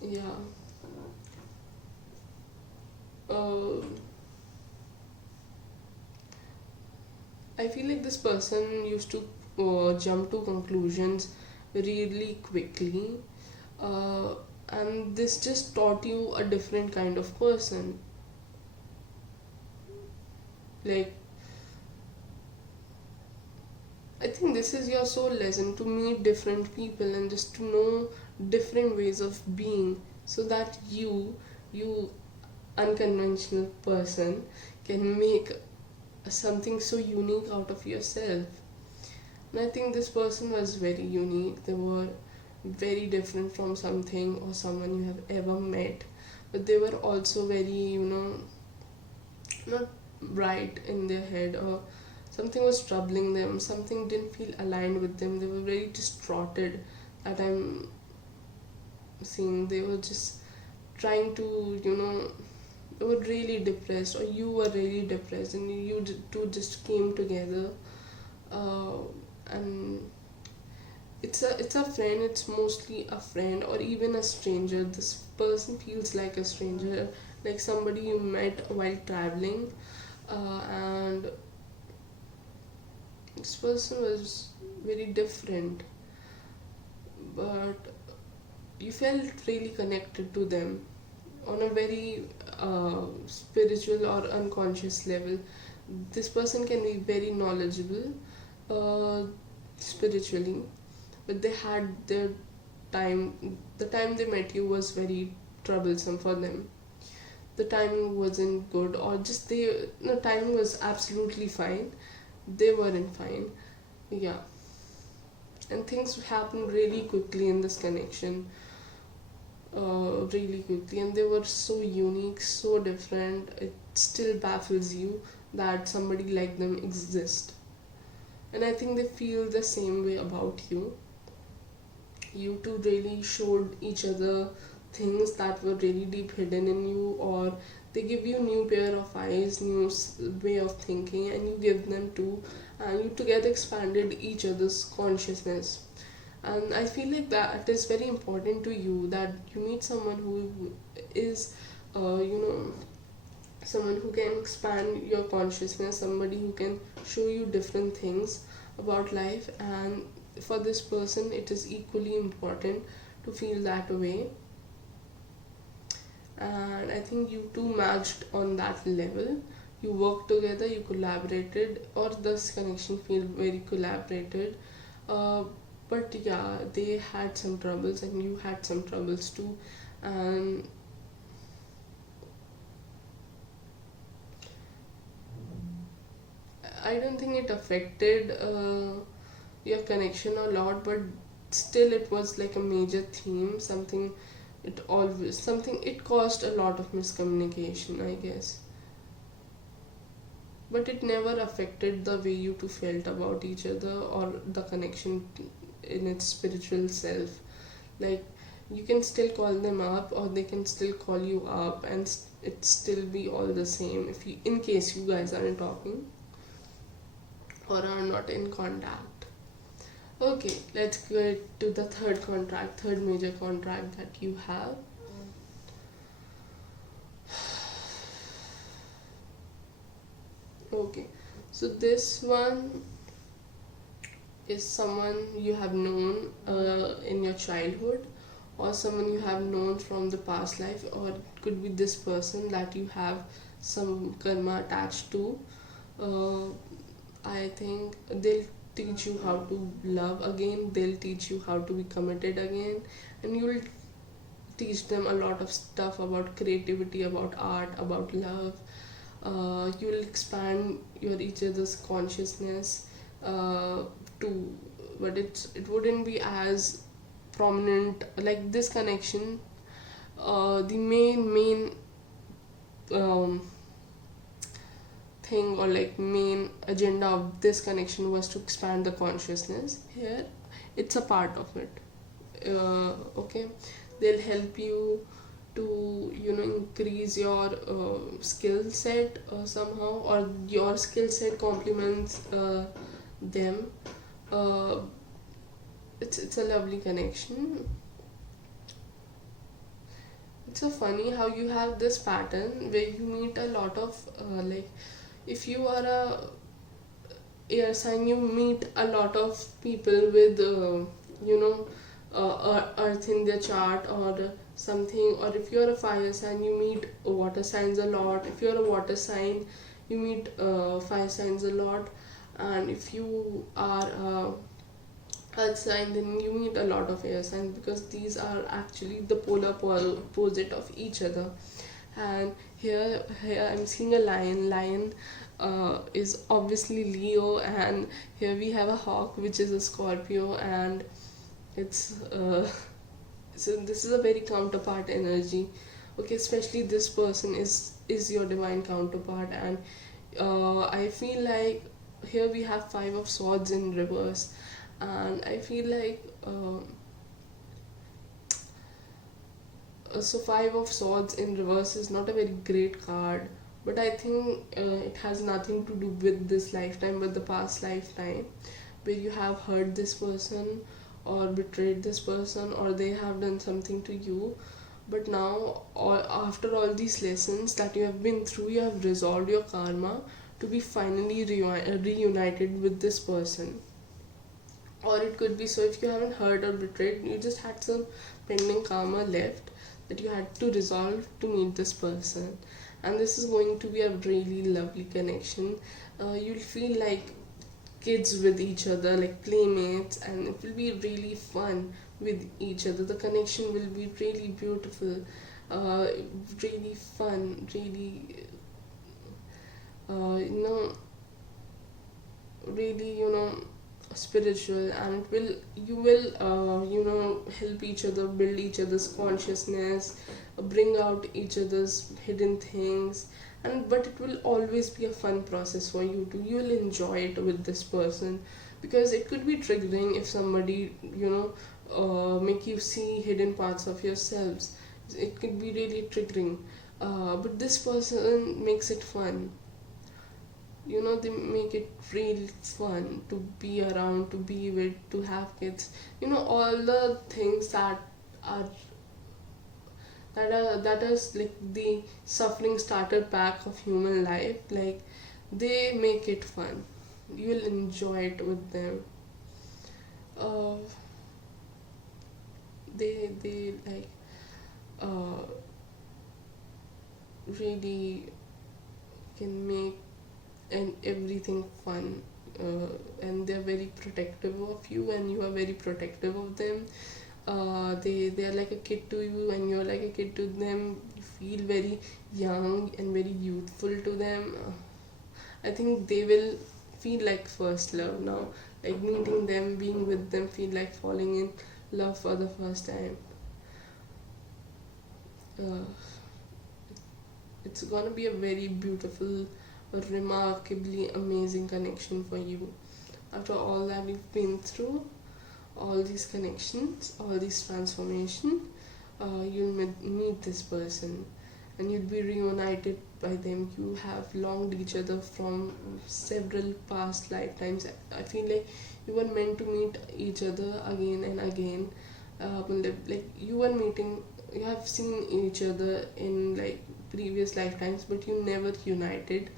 Yeah. I feel like this person used to jump to conclusions really quickly, and this just taught you a different kind of person. Like, I think this is your soul lesson, to meet different people and just to know different ways of being, so that you unconventional person can make something so unique out of yourself. And I think this person was very unique. They were very different from something or someone you have ever met, but they were also very, not bright in their head, or something was troubling them, something didn't feel aligned with them. They were very distorted, that I'm seeing. They were just trying to, they were really depressed, or you were really depressed, and you two just came together. And it's a friend. It's mostly a friend, or even a stranger. This person feels like a stranger, like somebody you met while traveling, and this person was very different. but you felt really connected to them on a very spiritual or unconscious level. This person can be very knowledgeable spiritually, but they had their time. The time they met you was very troublesome for them. The timing wasn't good, or just they no timing was absolutely fine. They weren't fine. Yeah, and things happened really quickly in this connection, really quickly, and they were so unique, so different. It still baffles you that somebody like them exists, and I think they feel the same way about you. You two really showed each other things that were really deep hidden in you, or they give you new pair of eyes, new way of thinking, and you give them too, and you together expanded each other's consciousness. And I feel like that is very important to you, that you meet someone who is someone who can expand your consciousness, somebody who can show you different things about life, and for this person it is equally important to feel that way. And I think you two matched on that level. You worked together, you collaborated, or this connection feel very collaborated. But yeah, they had some troubles and you had some troubles too. And I don't think it affected your connection a lot, but still it was like a major theme, something. It caused a lot of miscommunication, I guess, but it never affected the way you two felt about each other or the connection in its spiritual self. Like, you can still call them up, or they can still call you up, and it still be all the same, if you, in case you guys aren't talking or are not in contact. Okay, let's get to the third major contract that you have. Okay, so this one is someone you have known in your childhood, or someone you have known from the past life, or it could be this person that you have some karma attached to. I think they'll teach you how to love again, they'll teach you how to be committed again, and you'll teach them a lot of stuff about creativity, about art, about love. You'll expand your each other's consciousness to, but it wouldn't be as prominent like this connection. The main um, thing, or like main agenda of this connection was to expand the consciousness. Here it's a part of it. Okay, they'll help you to increase your skill set somehow, or your skill set complements them. uh, it's a lovely connection. It's so funny how you have this pattern where you meet a lot of like, if you are a air sign, you meet a lot of people with earth in their chart or something. Or if you're a fire sign, you meet water signs a lot. If you're a water sign, you meet fire signs a lot. And if you are earth sign, then you meet a lot of air signs, because these are actually the polar opposite of each other. And here I'm seeing a lion is obviously Leo, and here we have a hawk, which is a Scorpio. And it's so this is a very counterpart energy. Okay, especially this person is your divine counterpart. And I feel like here we have Five of Swords in reverse, and I feel like so Five of Swords in reverse is not a very great card, but I think it has nothing to do with this lifetime but the past lifetime, where you have hurt this person or betrayed this person, or they have done something to you. But now, after all these lessons that you have been through, you have resolved your karma to be finally reunited with this person. Or it could be, so if you haven't hurt or betrayed, you just had some pending karma left that you had to resolve to meet this person. And this is going to be a really lovely connection. You'll feel like kids with each other, like playmates, and it will be really fun with each other. The connection will be really beautiful, uh, really fun, really, you know, really, spiritual. And it will, you will, help each other build each other's consciousness, bring out each other's hidden things. And but it will always be a fun process for you to, you will enjoy it with this person, because it could be triggering if somebody, make you see hidden parts of yourselves. It could be really triggering, but this person makes it fun. They make it really fun to be around, to be with, to have kids, all the things are that is like the suffering starter pack of human life. Like, they make it fun, you'll enjoy it with them. uh, they like, uh, really can make and everything fun. And they're very protective of you, and you are very protective of them. They are like a kid to you, and you're like a kid to them. You feel very young and very youthful to them. I think they will feel like first love now. Like, meeting them, being with them, feel like falling in love for the first time. uh, it's gonna be a very beautiful, remarkably amazing connection for you. After all that you've been through, all these connections, all these transformation, you'll meet this person, and you'll be reunited by them. You have longed each other from several past lifetimes. I feel like you were meant to meet each other again and again. Like, you were meeting, you have seen each other in like previous lifetimes, but you never united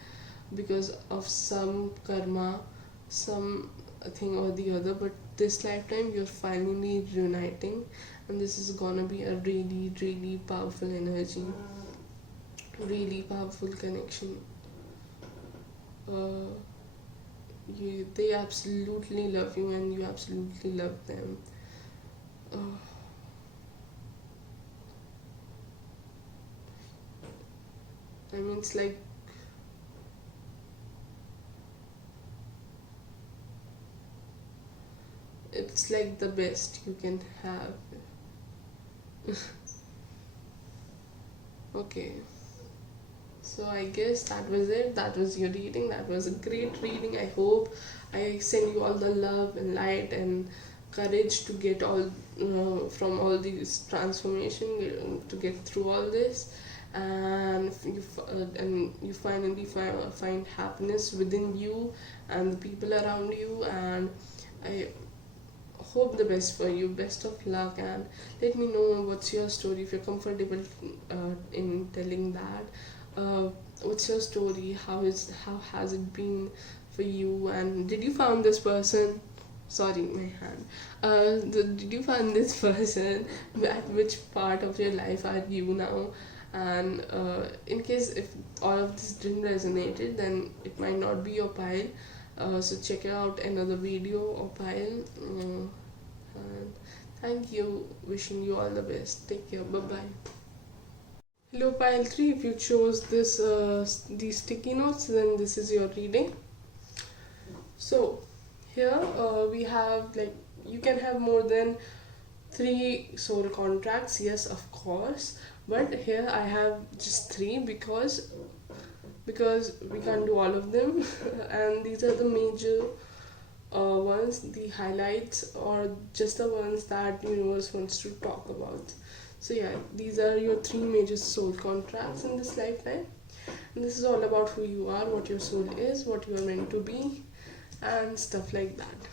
because of some karma, some thing or the other. But this lifetime you're finally reuniting, and this is gonna be a really, really powerful energy, really powerful connection. uh, they absolutely love you, and you absolutely love them. uh, I mean, it's like the best you can have. Okay, so I guess that was it. That was your reading. That was a great reading. I hope I send you all the love and light and courage to get all, from all these transformation, to get through all this. And you finally find happiness within you and the people around you. And I hope the best for you. Best of luck, and let me know what's your story if you're comfortable in telling that. What's your story? How has it been for you? And did you found this person? Sorry, my hand. Did you find this person? At which part of your life are you now? And in case if all of this didn't resonated, then it might not be your pile. So check out another video or pile. And thank you. Wishing you all the best. Take care. Bye bye. Hello, pile 3. If you chose these sticky notes, then this is your reading. So here we have, like, you can have more than 3 soul contracts, yes, of course, but here I have just 3, because we can't do all of them. And these are the major ones, the highlights, or just the ones that universe wants to talk about. So yeah, these are your 3 major soul contracts in this lifetime, and this is all about who you are, what your soul is, what you are meant to be, and stuff like that.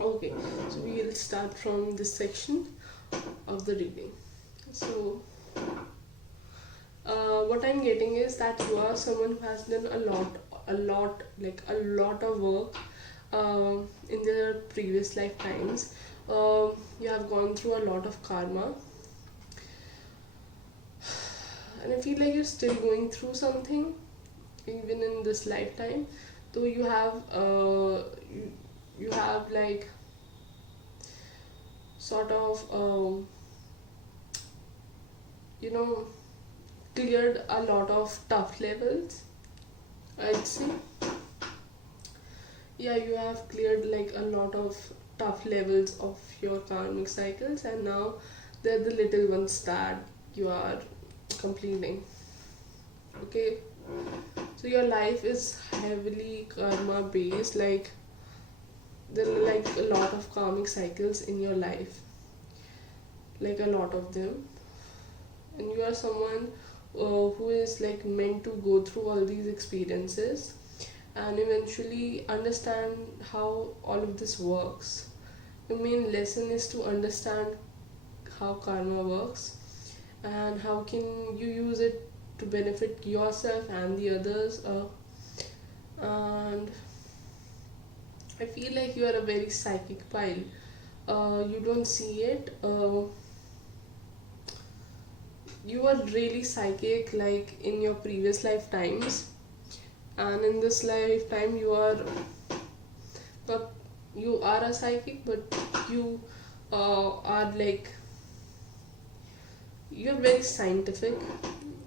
Okay, so we'll start from this section of the reading. So what I'm getting is that you are someone who has done a lot of work in their previous lifetimes, you have gone through a lot of karma, and I feel like you're still going through something even in this lifetime. Though you have like sort of you know cleared a lot of tough levels, I'd say. Yeah, you have cleared like a lot of tough levels of your karmic cycles, and now they're the little ones that you are completing. Okay, so your life is heavily karma based, like there are like a lot of karmic cycles in your life, like a lot of them, and you are someone who is like meant to go through all these experiences and eventually understand how all of this works. The main lesson is to understand how karma works and how can you use it to benefit yourself and the others. And I feel like you are a very psychic pile. You don't see it. You were really psychic like in your previous lifetimes, and in this lifetime but you are a psychic, but you are like you're very scientific.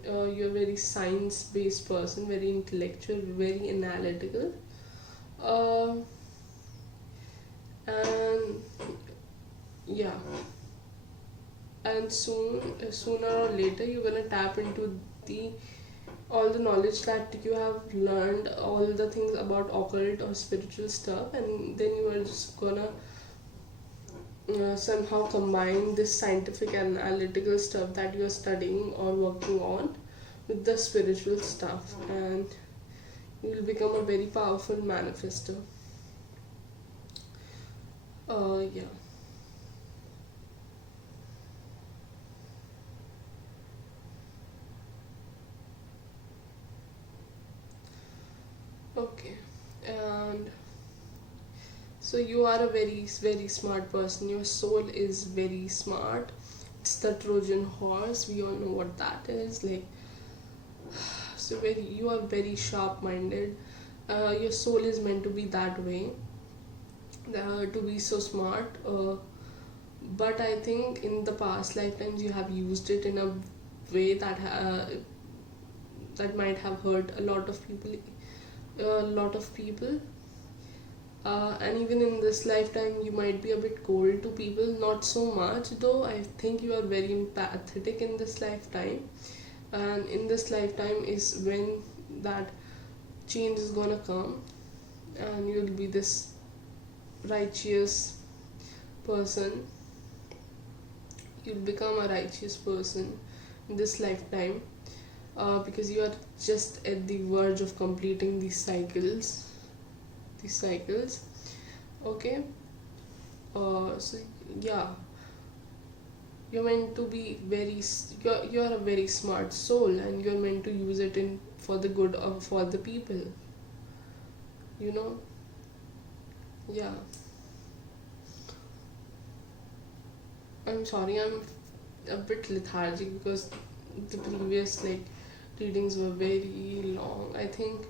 You're a very science based person, very intellectual, very analytical. uh, and yeah, and sooner or later you're gonna tap into the all the knowledge that you have learned, all the things about occult or spiritual stuff, and then you are just gonna somehow combine this scientific and analytical stuff that you're studying or working on with the spiritual stuff, and you will become a very powerful manifester. Yeah. Okay. And so you are a very smart person. Your soul is very smart. It's the Trojan horse. We all know what that is. Like, so you are very sharp minded. Your soul is meant to be that way, to be so smart. But I think in the past lifetimes you have used it in a way that might have hurt a lot of people. And even in this lifetime you might be a bit cold to people, not so much though. I think you are very empathetic in this lifetime, and in this lifetime is when that change is gonna come, and you'll be this righteous person. You'll become a righteous person in this lifetime, because you are just at the verge of completing these cycles. Okay. So yeah, you're meant to be you're a very smart soul, and you're meant to use it in for the good of for the people, you know. Yeah, I'm sorry, I'm a bit lethargic because the previous like readings were very long. I think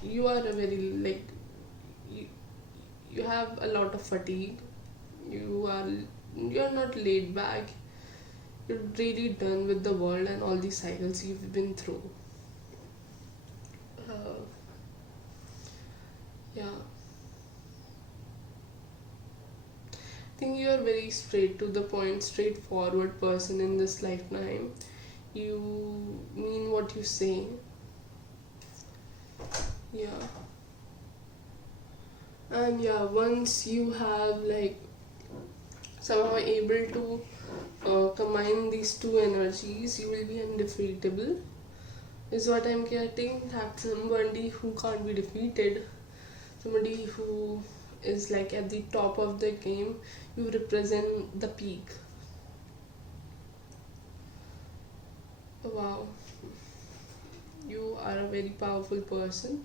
you are a very like you, you have a lot of fatigue. You're not laid back. You're really done with the world and all these cycles you've been through. uh, yeah, I think you're very straight to the point, straightforward person in this lifetime. You mean what you say. Yeah. And yeah, once you have like somehow able to combine these two energies, you will be undefeatable, is what I'm getting. That somebody who can't be defeated, somebody who is like at the top of the game. You represent the peak. Wow, you are a very powerful person.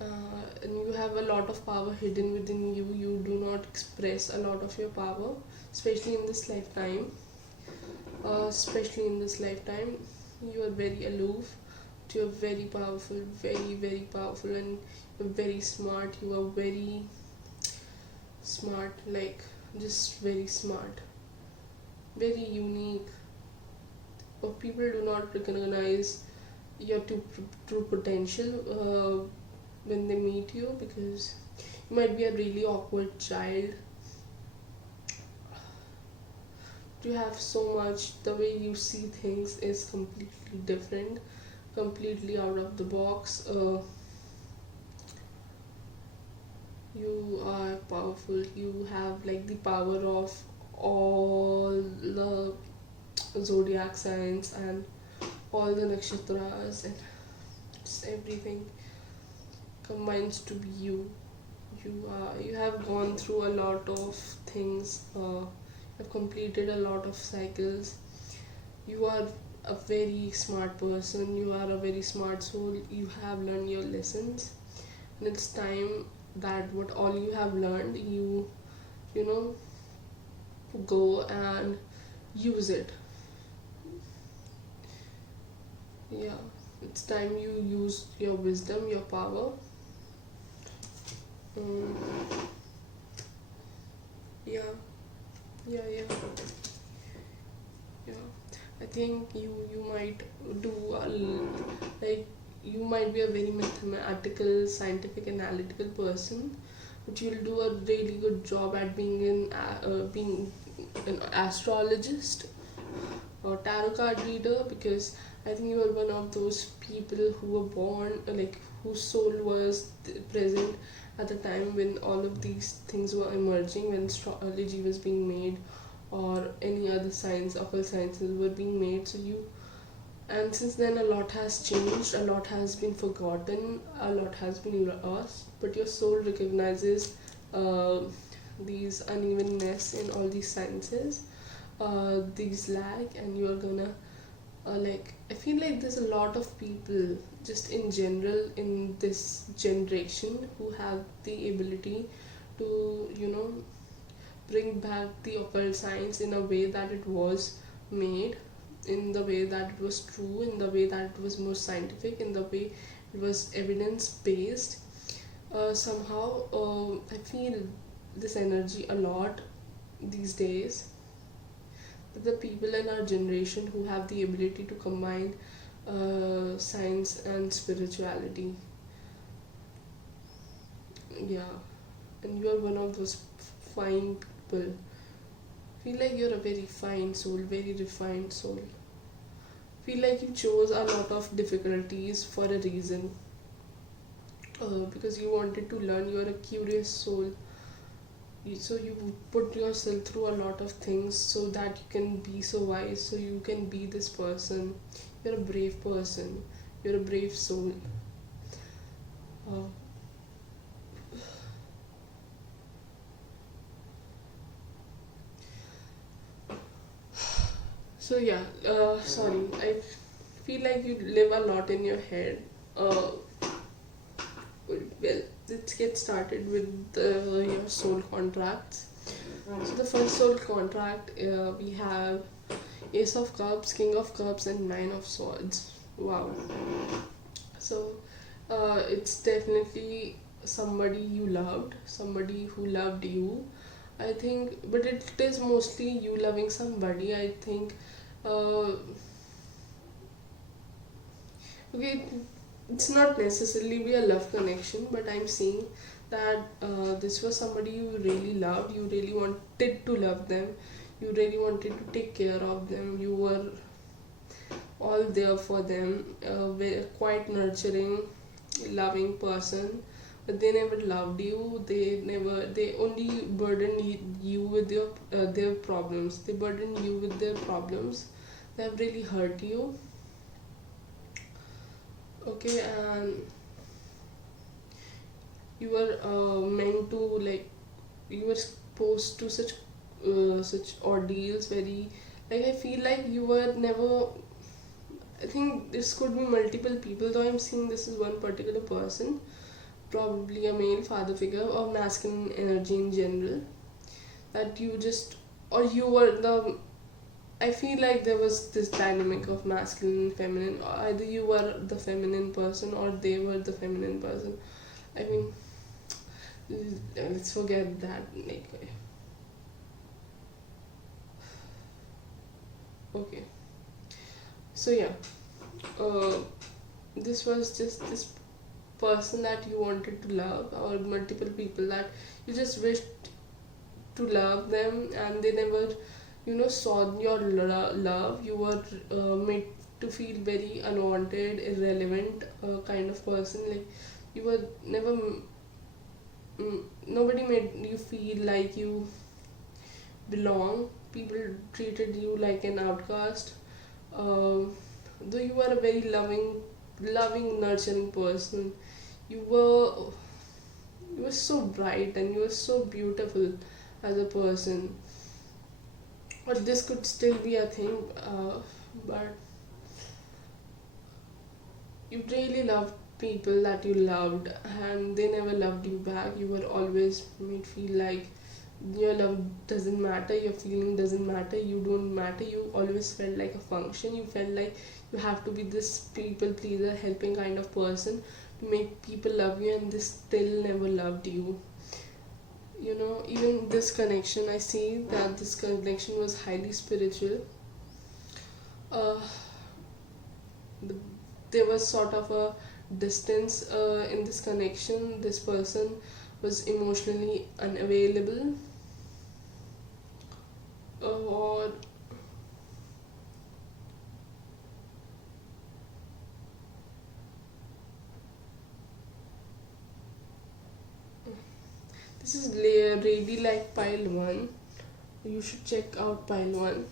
and you have a lot of power hidden within you. You do not express a lot of your power, especially in this lifetime. Especially in this lifetime, you are very aloof. You're very powerful, very powerful, and you're very smart. You are very smart, like just very smart, very unique. But people do not recognize your true potential when they meet you, because you might be a really awkward child. You have so much, the way you see things is completely different, completely out of the box. You are powerful. You have like the power of all the zodiac signs and all the nakshatras, and just everything combines to be you. You have gone through a lot of things. Have completed a lot of cycles. You are a very smart person. You are a very smart soul. You have learned your lessons, and it's time that what all you have learned, you know go and use it. Yeah, it's time you use your wisdom, your power. um, yeah, yeah. I think you might do like you might be a very mathematical, scientific, analytical person, but you'll do a really good job at being an astrologist or tarot card reader, because I think you are one of those people who were born, like whose soul was present at the time when all of these things were emerging, when astrology was being made, or any other science, occult sciences were being made. So you, and since then a lot has changed, a lot has been forgotten, a lot has been lost, but your soul recognizes uh, these unevenness in all these sciences, these lag, and you are gonna like, I feel like there's a lot of people just in general in this generation who have the ability to bring back the occult science in a way that it was made, in the way that it was true, in the way that it was more scientific, in the way it was evidence based. Somehow I feel this energy a lot these days, the people in our generation who have the ability to combine science and spirituality. Yeah, and you are one of those fine people. Feel like you're a very fine soul, very refined soul. Feel like you chose a lot of difficulties for a reason, because you wanted to learn. You're a curious soul. So you put yourself through a lot of things so that you can be so wise, so you can be this person. You're a brave person. You're a brave soul. uh, so yeah, sorry, I feel like you live a lot in your head. Well, let's get started with your soul contracts. So the first soul contract, we have Ace of Cups, King of Cups, and Nine of Swords. Wow. So it's definitely somebody you loved, somebody who loved you, I think, but it is mostly you loving somebody, I think. Uh, okay, it's not necessarily be a love connection, but I'm seeing that this was somebody you really loved, you really wanted to love them, you really wanted to take care of them, you were all there for them, quite nurturing, loving person, but they never loved you. They only burden you with their problems. They burden you with their problems. They have really hurt you. Okay, and you were meant to, like, you were exposed to such ordeals. Very, like, I feel like you were never. I think this could be multiple people, though I'm seeing this is one particular person. probably a male father figure or masculine energy in general, that you just, or you were the, I feel like there was this dynamic of masculine and feminine, or either you were the feminine person or they were the feminine person. I mean, let's forget that. Like, okay, so yeah, uh, this was just this person that you wanted to love, or multiple people that you just wished to love them, and they never, saw your love. You were made to feel very unwanted, irrelevant, kind of person. Like, you were never, nobody made you feel like you belong. People treated you like an outcast. uh, though you were a very loving, nurturing person. you were you were so bright and you were so beautiful as a person. But this could still be a thing, but you really loved people that you loved, and they never loved you back. You were always made feel like your love doesn't matter, your feeling doesn't matter, you don't matter. You always felt like a function. You felt like you have to be this people pleaser, helping kind of person to make people love you, and they still never loved you. Even this connection, I see that this connection was highly spiritual. uh, but there was sort of a distance in this connection. This person was emotionally unavailable, or this is really like pile 1. You should check out pile 1.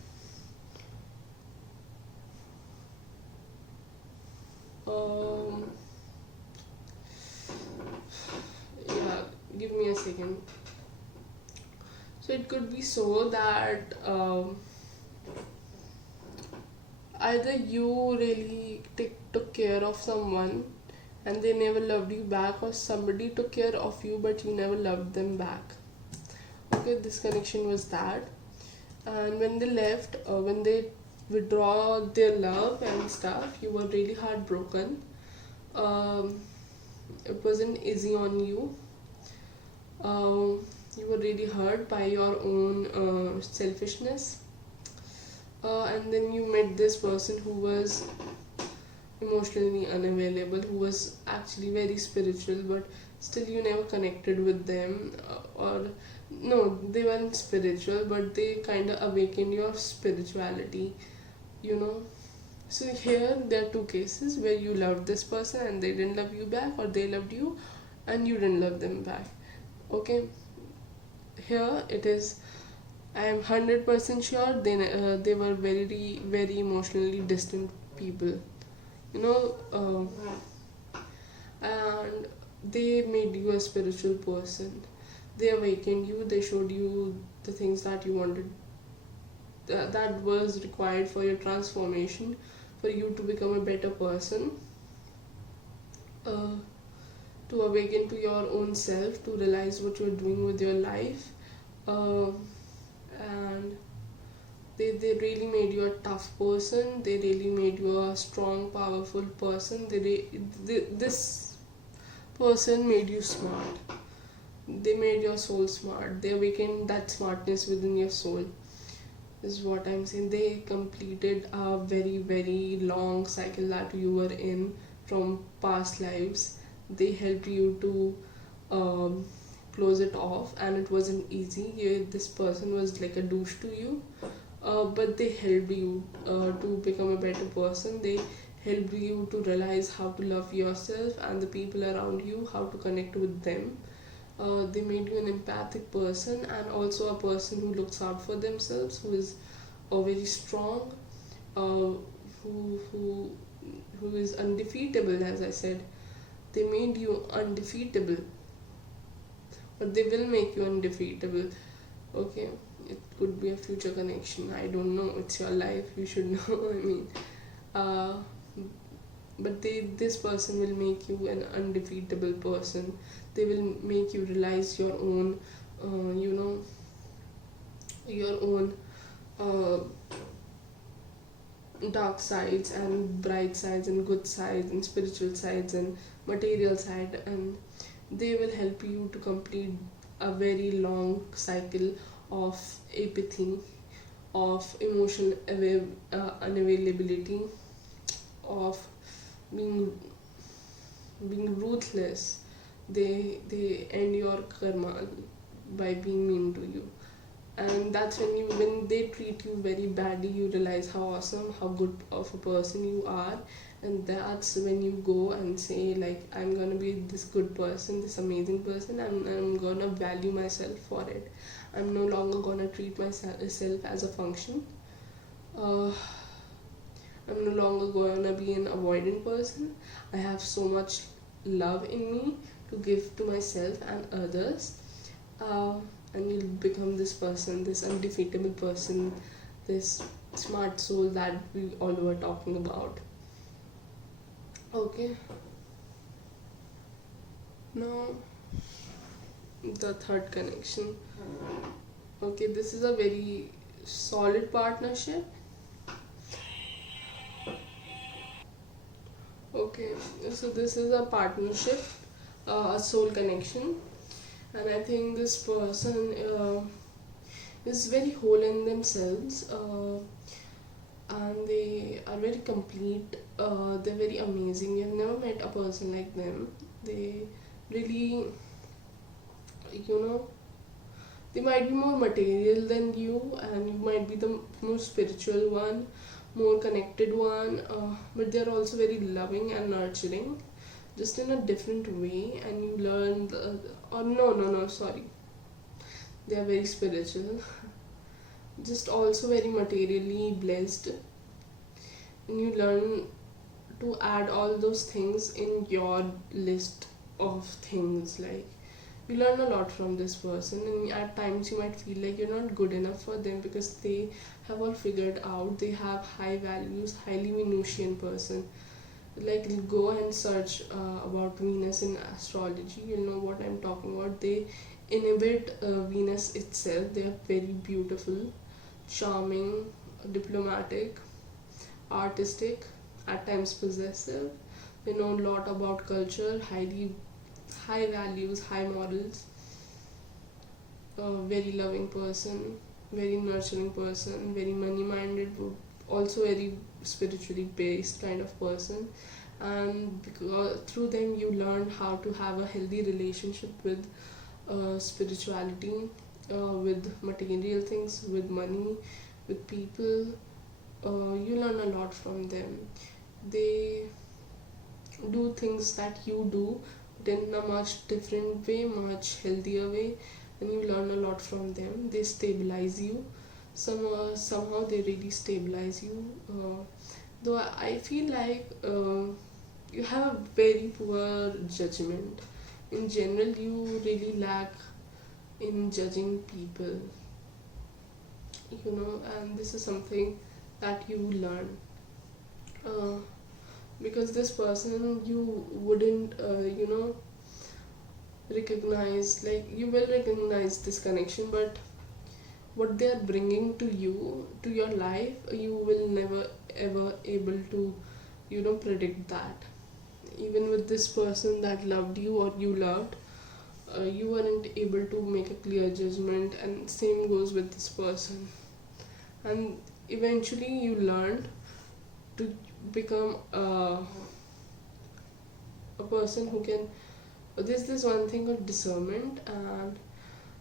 um yeah, give me a second. So it could be so that either you really took care of someone and they never loved you back, or somebody took care of you but you never loved them back. Okay, this connection was that. And when they left, when they withdraw their love and stuff, you were really heartbroken. um, it wasn't easy on you. You were really hurt by your own selfishness. And then you met this person who was emotionally unavailable, who was actually very spiritual, but still you never connected with them. Or no, they weren't spiritual, but they kind of awakened your spirituality, you know. So here there are two cases where you loved this person and they didn't love you back, or they loved you and you didn't love them back. Okay, here it is. I am 100% sure they were very very emotionally distant people, you know. And they made you a spiritual person. They awakened you. They showed you the things that you wanted, that was required for your transformation, for you to become a better person, uh, to awaken to your own self, to realize what you're doing with your life. uh, and they really made you a tough person. They really made you a strong, powerful person. This person made you smart. They made your soul smart. They awakened that smartness within your soul, is what I'm saying. They completed a very very long cycle that you were in from past lives. They helped you to close it off, and it wasn't easy. This person was like a douche to you, but they helped you to become a better person. They helped you to realize how to love yourself and the people around you, how to connect with them. They made you an empathic person, and also a person who looks out for themselves, who is very strong, uh, who is undefeatable. As I said, they made you undefeatable, but they will make you undefeatable. Okay, it could be a future connection. I don't know. It's your life. You should know. I mean, uh, but this person will make you an undefeatable person. They will make you realize your own your own uh, dark sides and bright sides and good sides and spiritual sides and material side, and they will help you to complete a very long cycle of apathy, of unavailability, of being ruthless. They end your karma by being mean to you, and that's when they treat you very badly, you realize how awesome, how good of a person you are. And that's when you go and say, like, I'm gonna be this good person, this amazing person, and I'm gonna value myself for it. I'm no longer gonna treat myself as a function. uh, I'm no longer gonna be an avoidant person. I have so much love in me to give to myself and others. And you'll become this person, this undefeatable person, this smart soul that we all were talking about. Okay, now the third connection. Okay, this is a very solid partnership. Okay, so this is a partnership, a soul connection, and I think this person is very whole in themselves, and they are very complete. They're very amazing. You've never met a person like them. They really, you know, they might be more material than you, and you might be the more spiritual one, more connected one, but they're also very loving and nurturing, just in a different way. And you learn or no, sorry, they are very spiritual, just also very materially blessed, and you learn to add all those things in your list of things. Like, you learn a lot from this person, and at times you might feel like you're not good enough for them because they have all figured out. They have high values, highly Venusian person. Like, go and search about Venus in astrology, you'll know what I'm talking about. They inhabit Venus itself. They are very beautiful, charming, diplomatic, artistic, at times possessive. They know a lot about culture, high values, high morals, a very loving person, very nurturing person, very money minded, also very spiritually based kind of person. And because through them you learn how to have a healthy relationship with spirituality, with material things, with money, with people. You learn a lot from them. They do things that you do, but in a much different way, much healthier way, and you learn a lot from them. They stabilize you. Somehow they really stabilize you. Though I feel like you have a very poor judgment. In general, you really lack in judging people, and this is something that you learn. Uh, because this person you wouldn't, recognize, like, you will recognize this connection, but what they are bringing to you, to your life, you will never ever able to, predict that. Even with this person that loved you or you loved, you weren't able to make a clear judgment, and same goes with this person. And eventually you learned to become a person who can, there's this one thing called discernment, and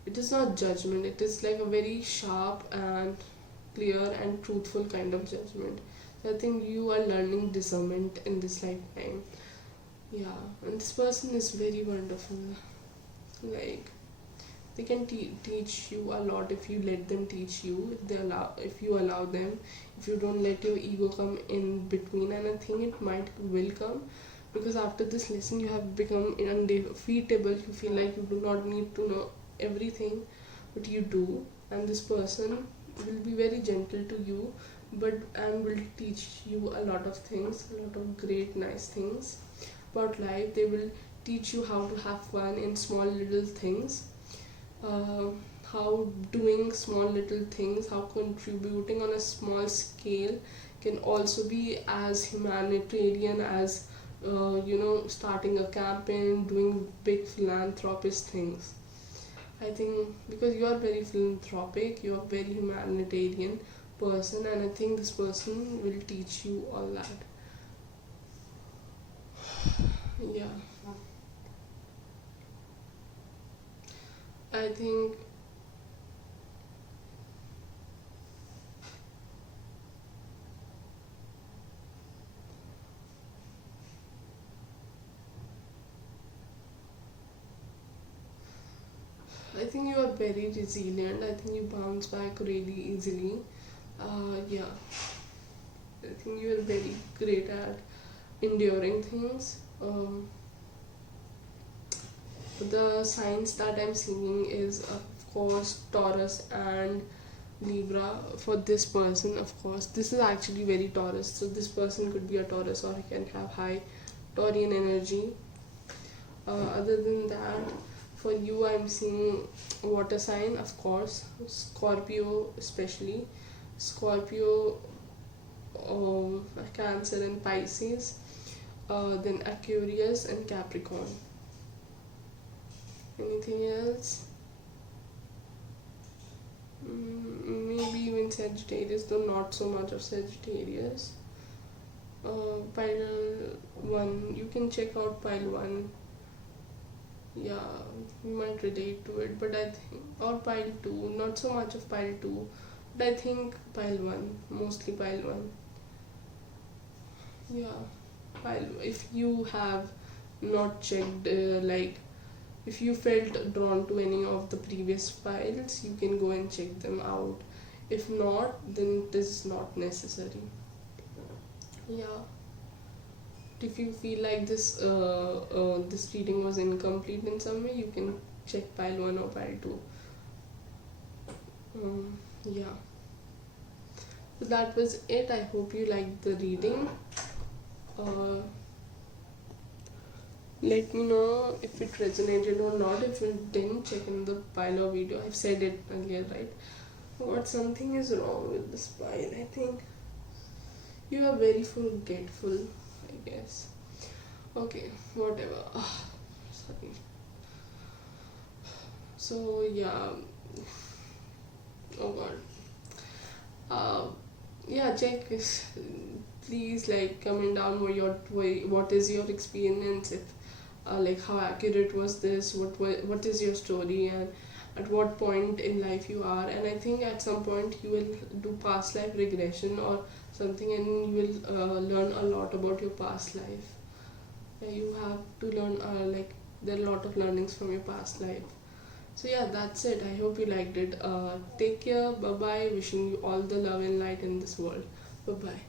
it is not judgment, it is like a very sharp and clear and truthful kind of judgment. So I think you are learning discernment in this lifetime. Yeah, and this person is very wonderful. Like, they can teach you a lot if you let them teach you, if you allow them, if you don't let your ego come in between. And I think it will come, because after this lesson you have become undefeatable. You feel like you do not need to know everything, but you do. And this person will be very gentle to you, but and will teach you a lot of things, a lot of great nice things about life. They will teach you how to have fun in small little things, uh, how doing small little things, how contributing on a small scale can also be as humanitarian as starting a campaign, doing big philanthropist things. I think because you are very philanthropic, you are very humanitarian person, and I think this person will teach you all that. Yeah, I think I think you are very resilient. I think you bounce back really easily. Yeah, I think you are very great at enduring things. The signs that I'm seeing is, of course, Taurus and Libra for this person. Of course, this is actually very Taurus, so this person could be a Taurus or he can have high Taurian energy. Other than that, for you, I'm seeing water sign, of course, Scorpio, especially Scorpio, Cancer, and Pisces, then Aquarius and Capricorn. Anything else? Maybe even Sagittarius, though not so much of Sagittarius. Pile 1, you can check out pile 1. Yeah, you might relate to it, but I think, or pile 2, not so much of pile 2, but I think pile 1, mostly pile 1. Yeah, pile, if you have not checked, if you felt drawn to any of the previous piles, you can go and check them out. If not, then it is not necessary. Yeah, if you feel like this reading was incomplete in some way, you can check pile 1 or pile 2. Yeah, so that was it. I hope you liked the reading. Let me know if it resonated or not. If it didn't, check in the pile or video. I've said it earlier, right? What, something is wrong with this pile. I think you are very forgetful, I guess. Okay, whatever. Sorry. So yeah. Oh god. Yeah, check. Please, like, comment down what is your experience, if like how accurate was this, what is your story, and at what point in life you are. And I think at some point you will do past life regression or something, and you will learn a lot about your past life. You have to learn, there are a lot of learnings from your past life. So yeah, that's it. I hope you liked it. Take care. Bye bye. Wishing you all the love and light in this world. Bye bye.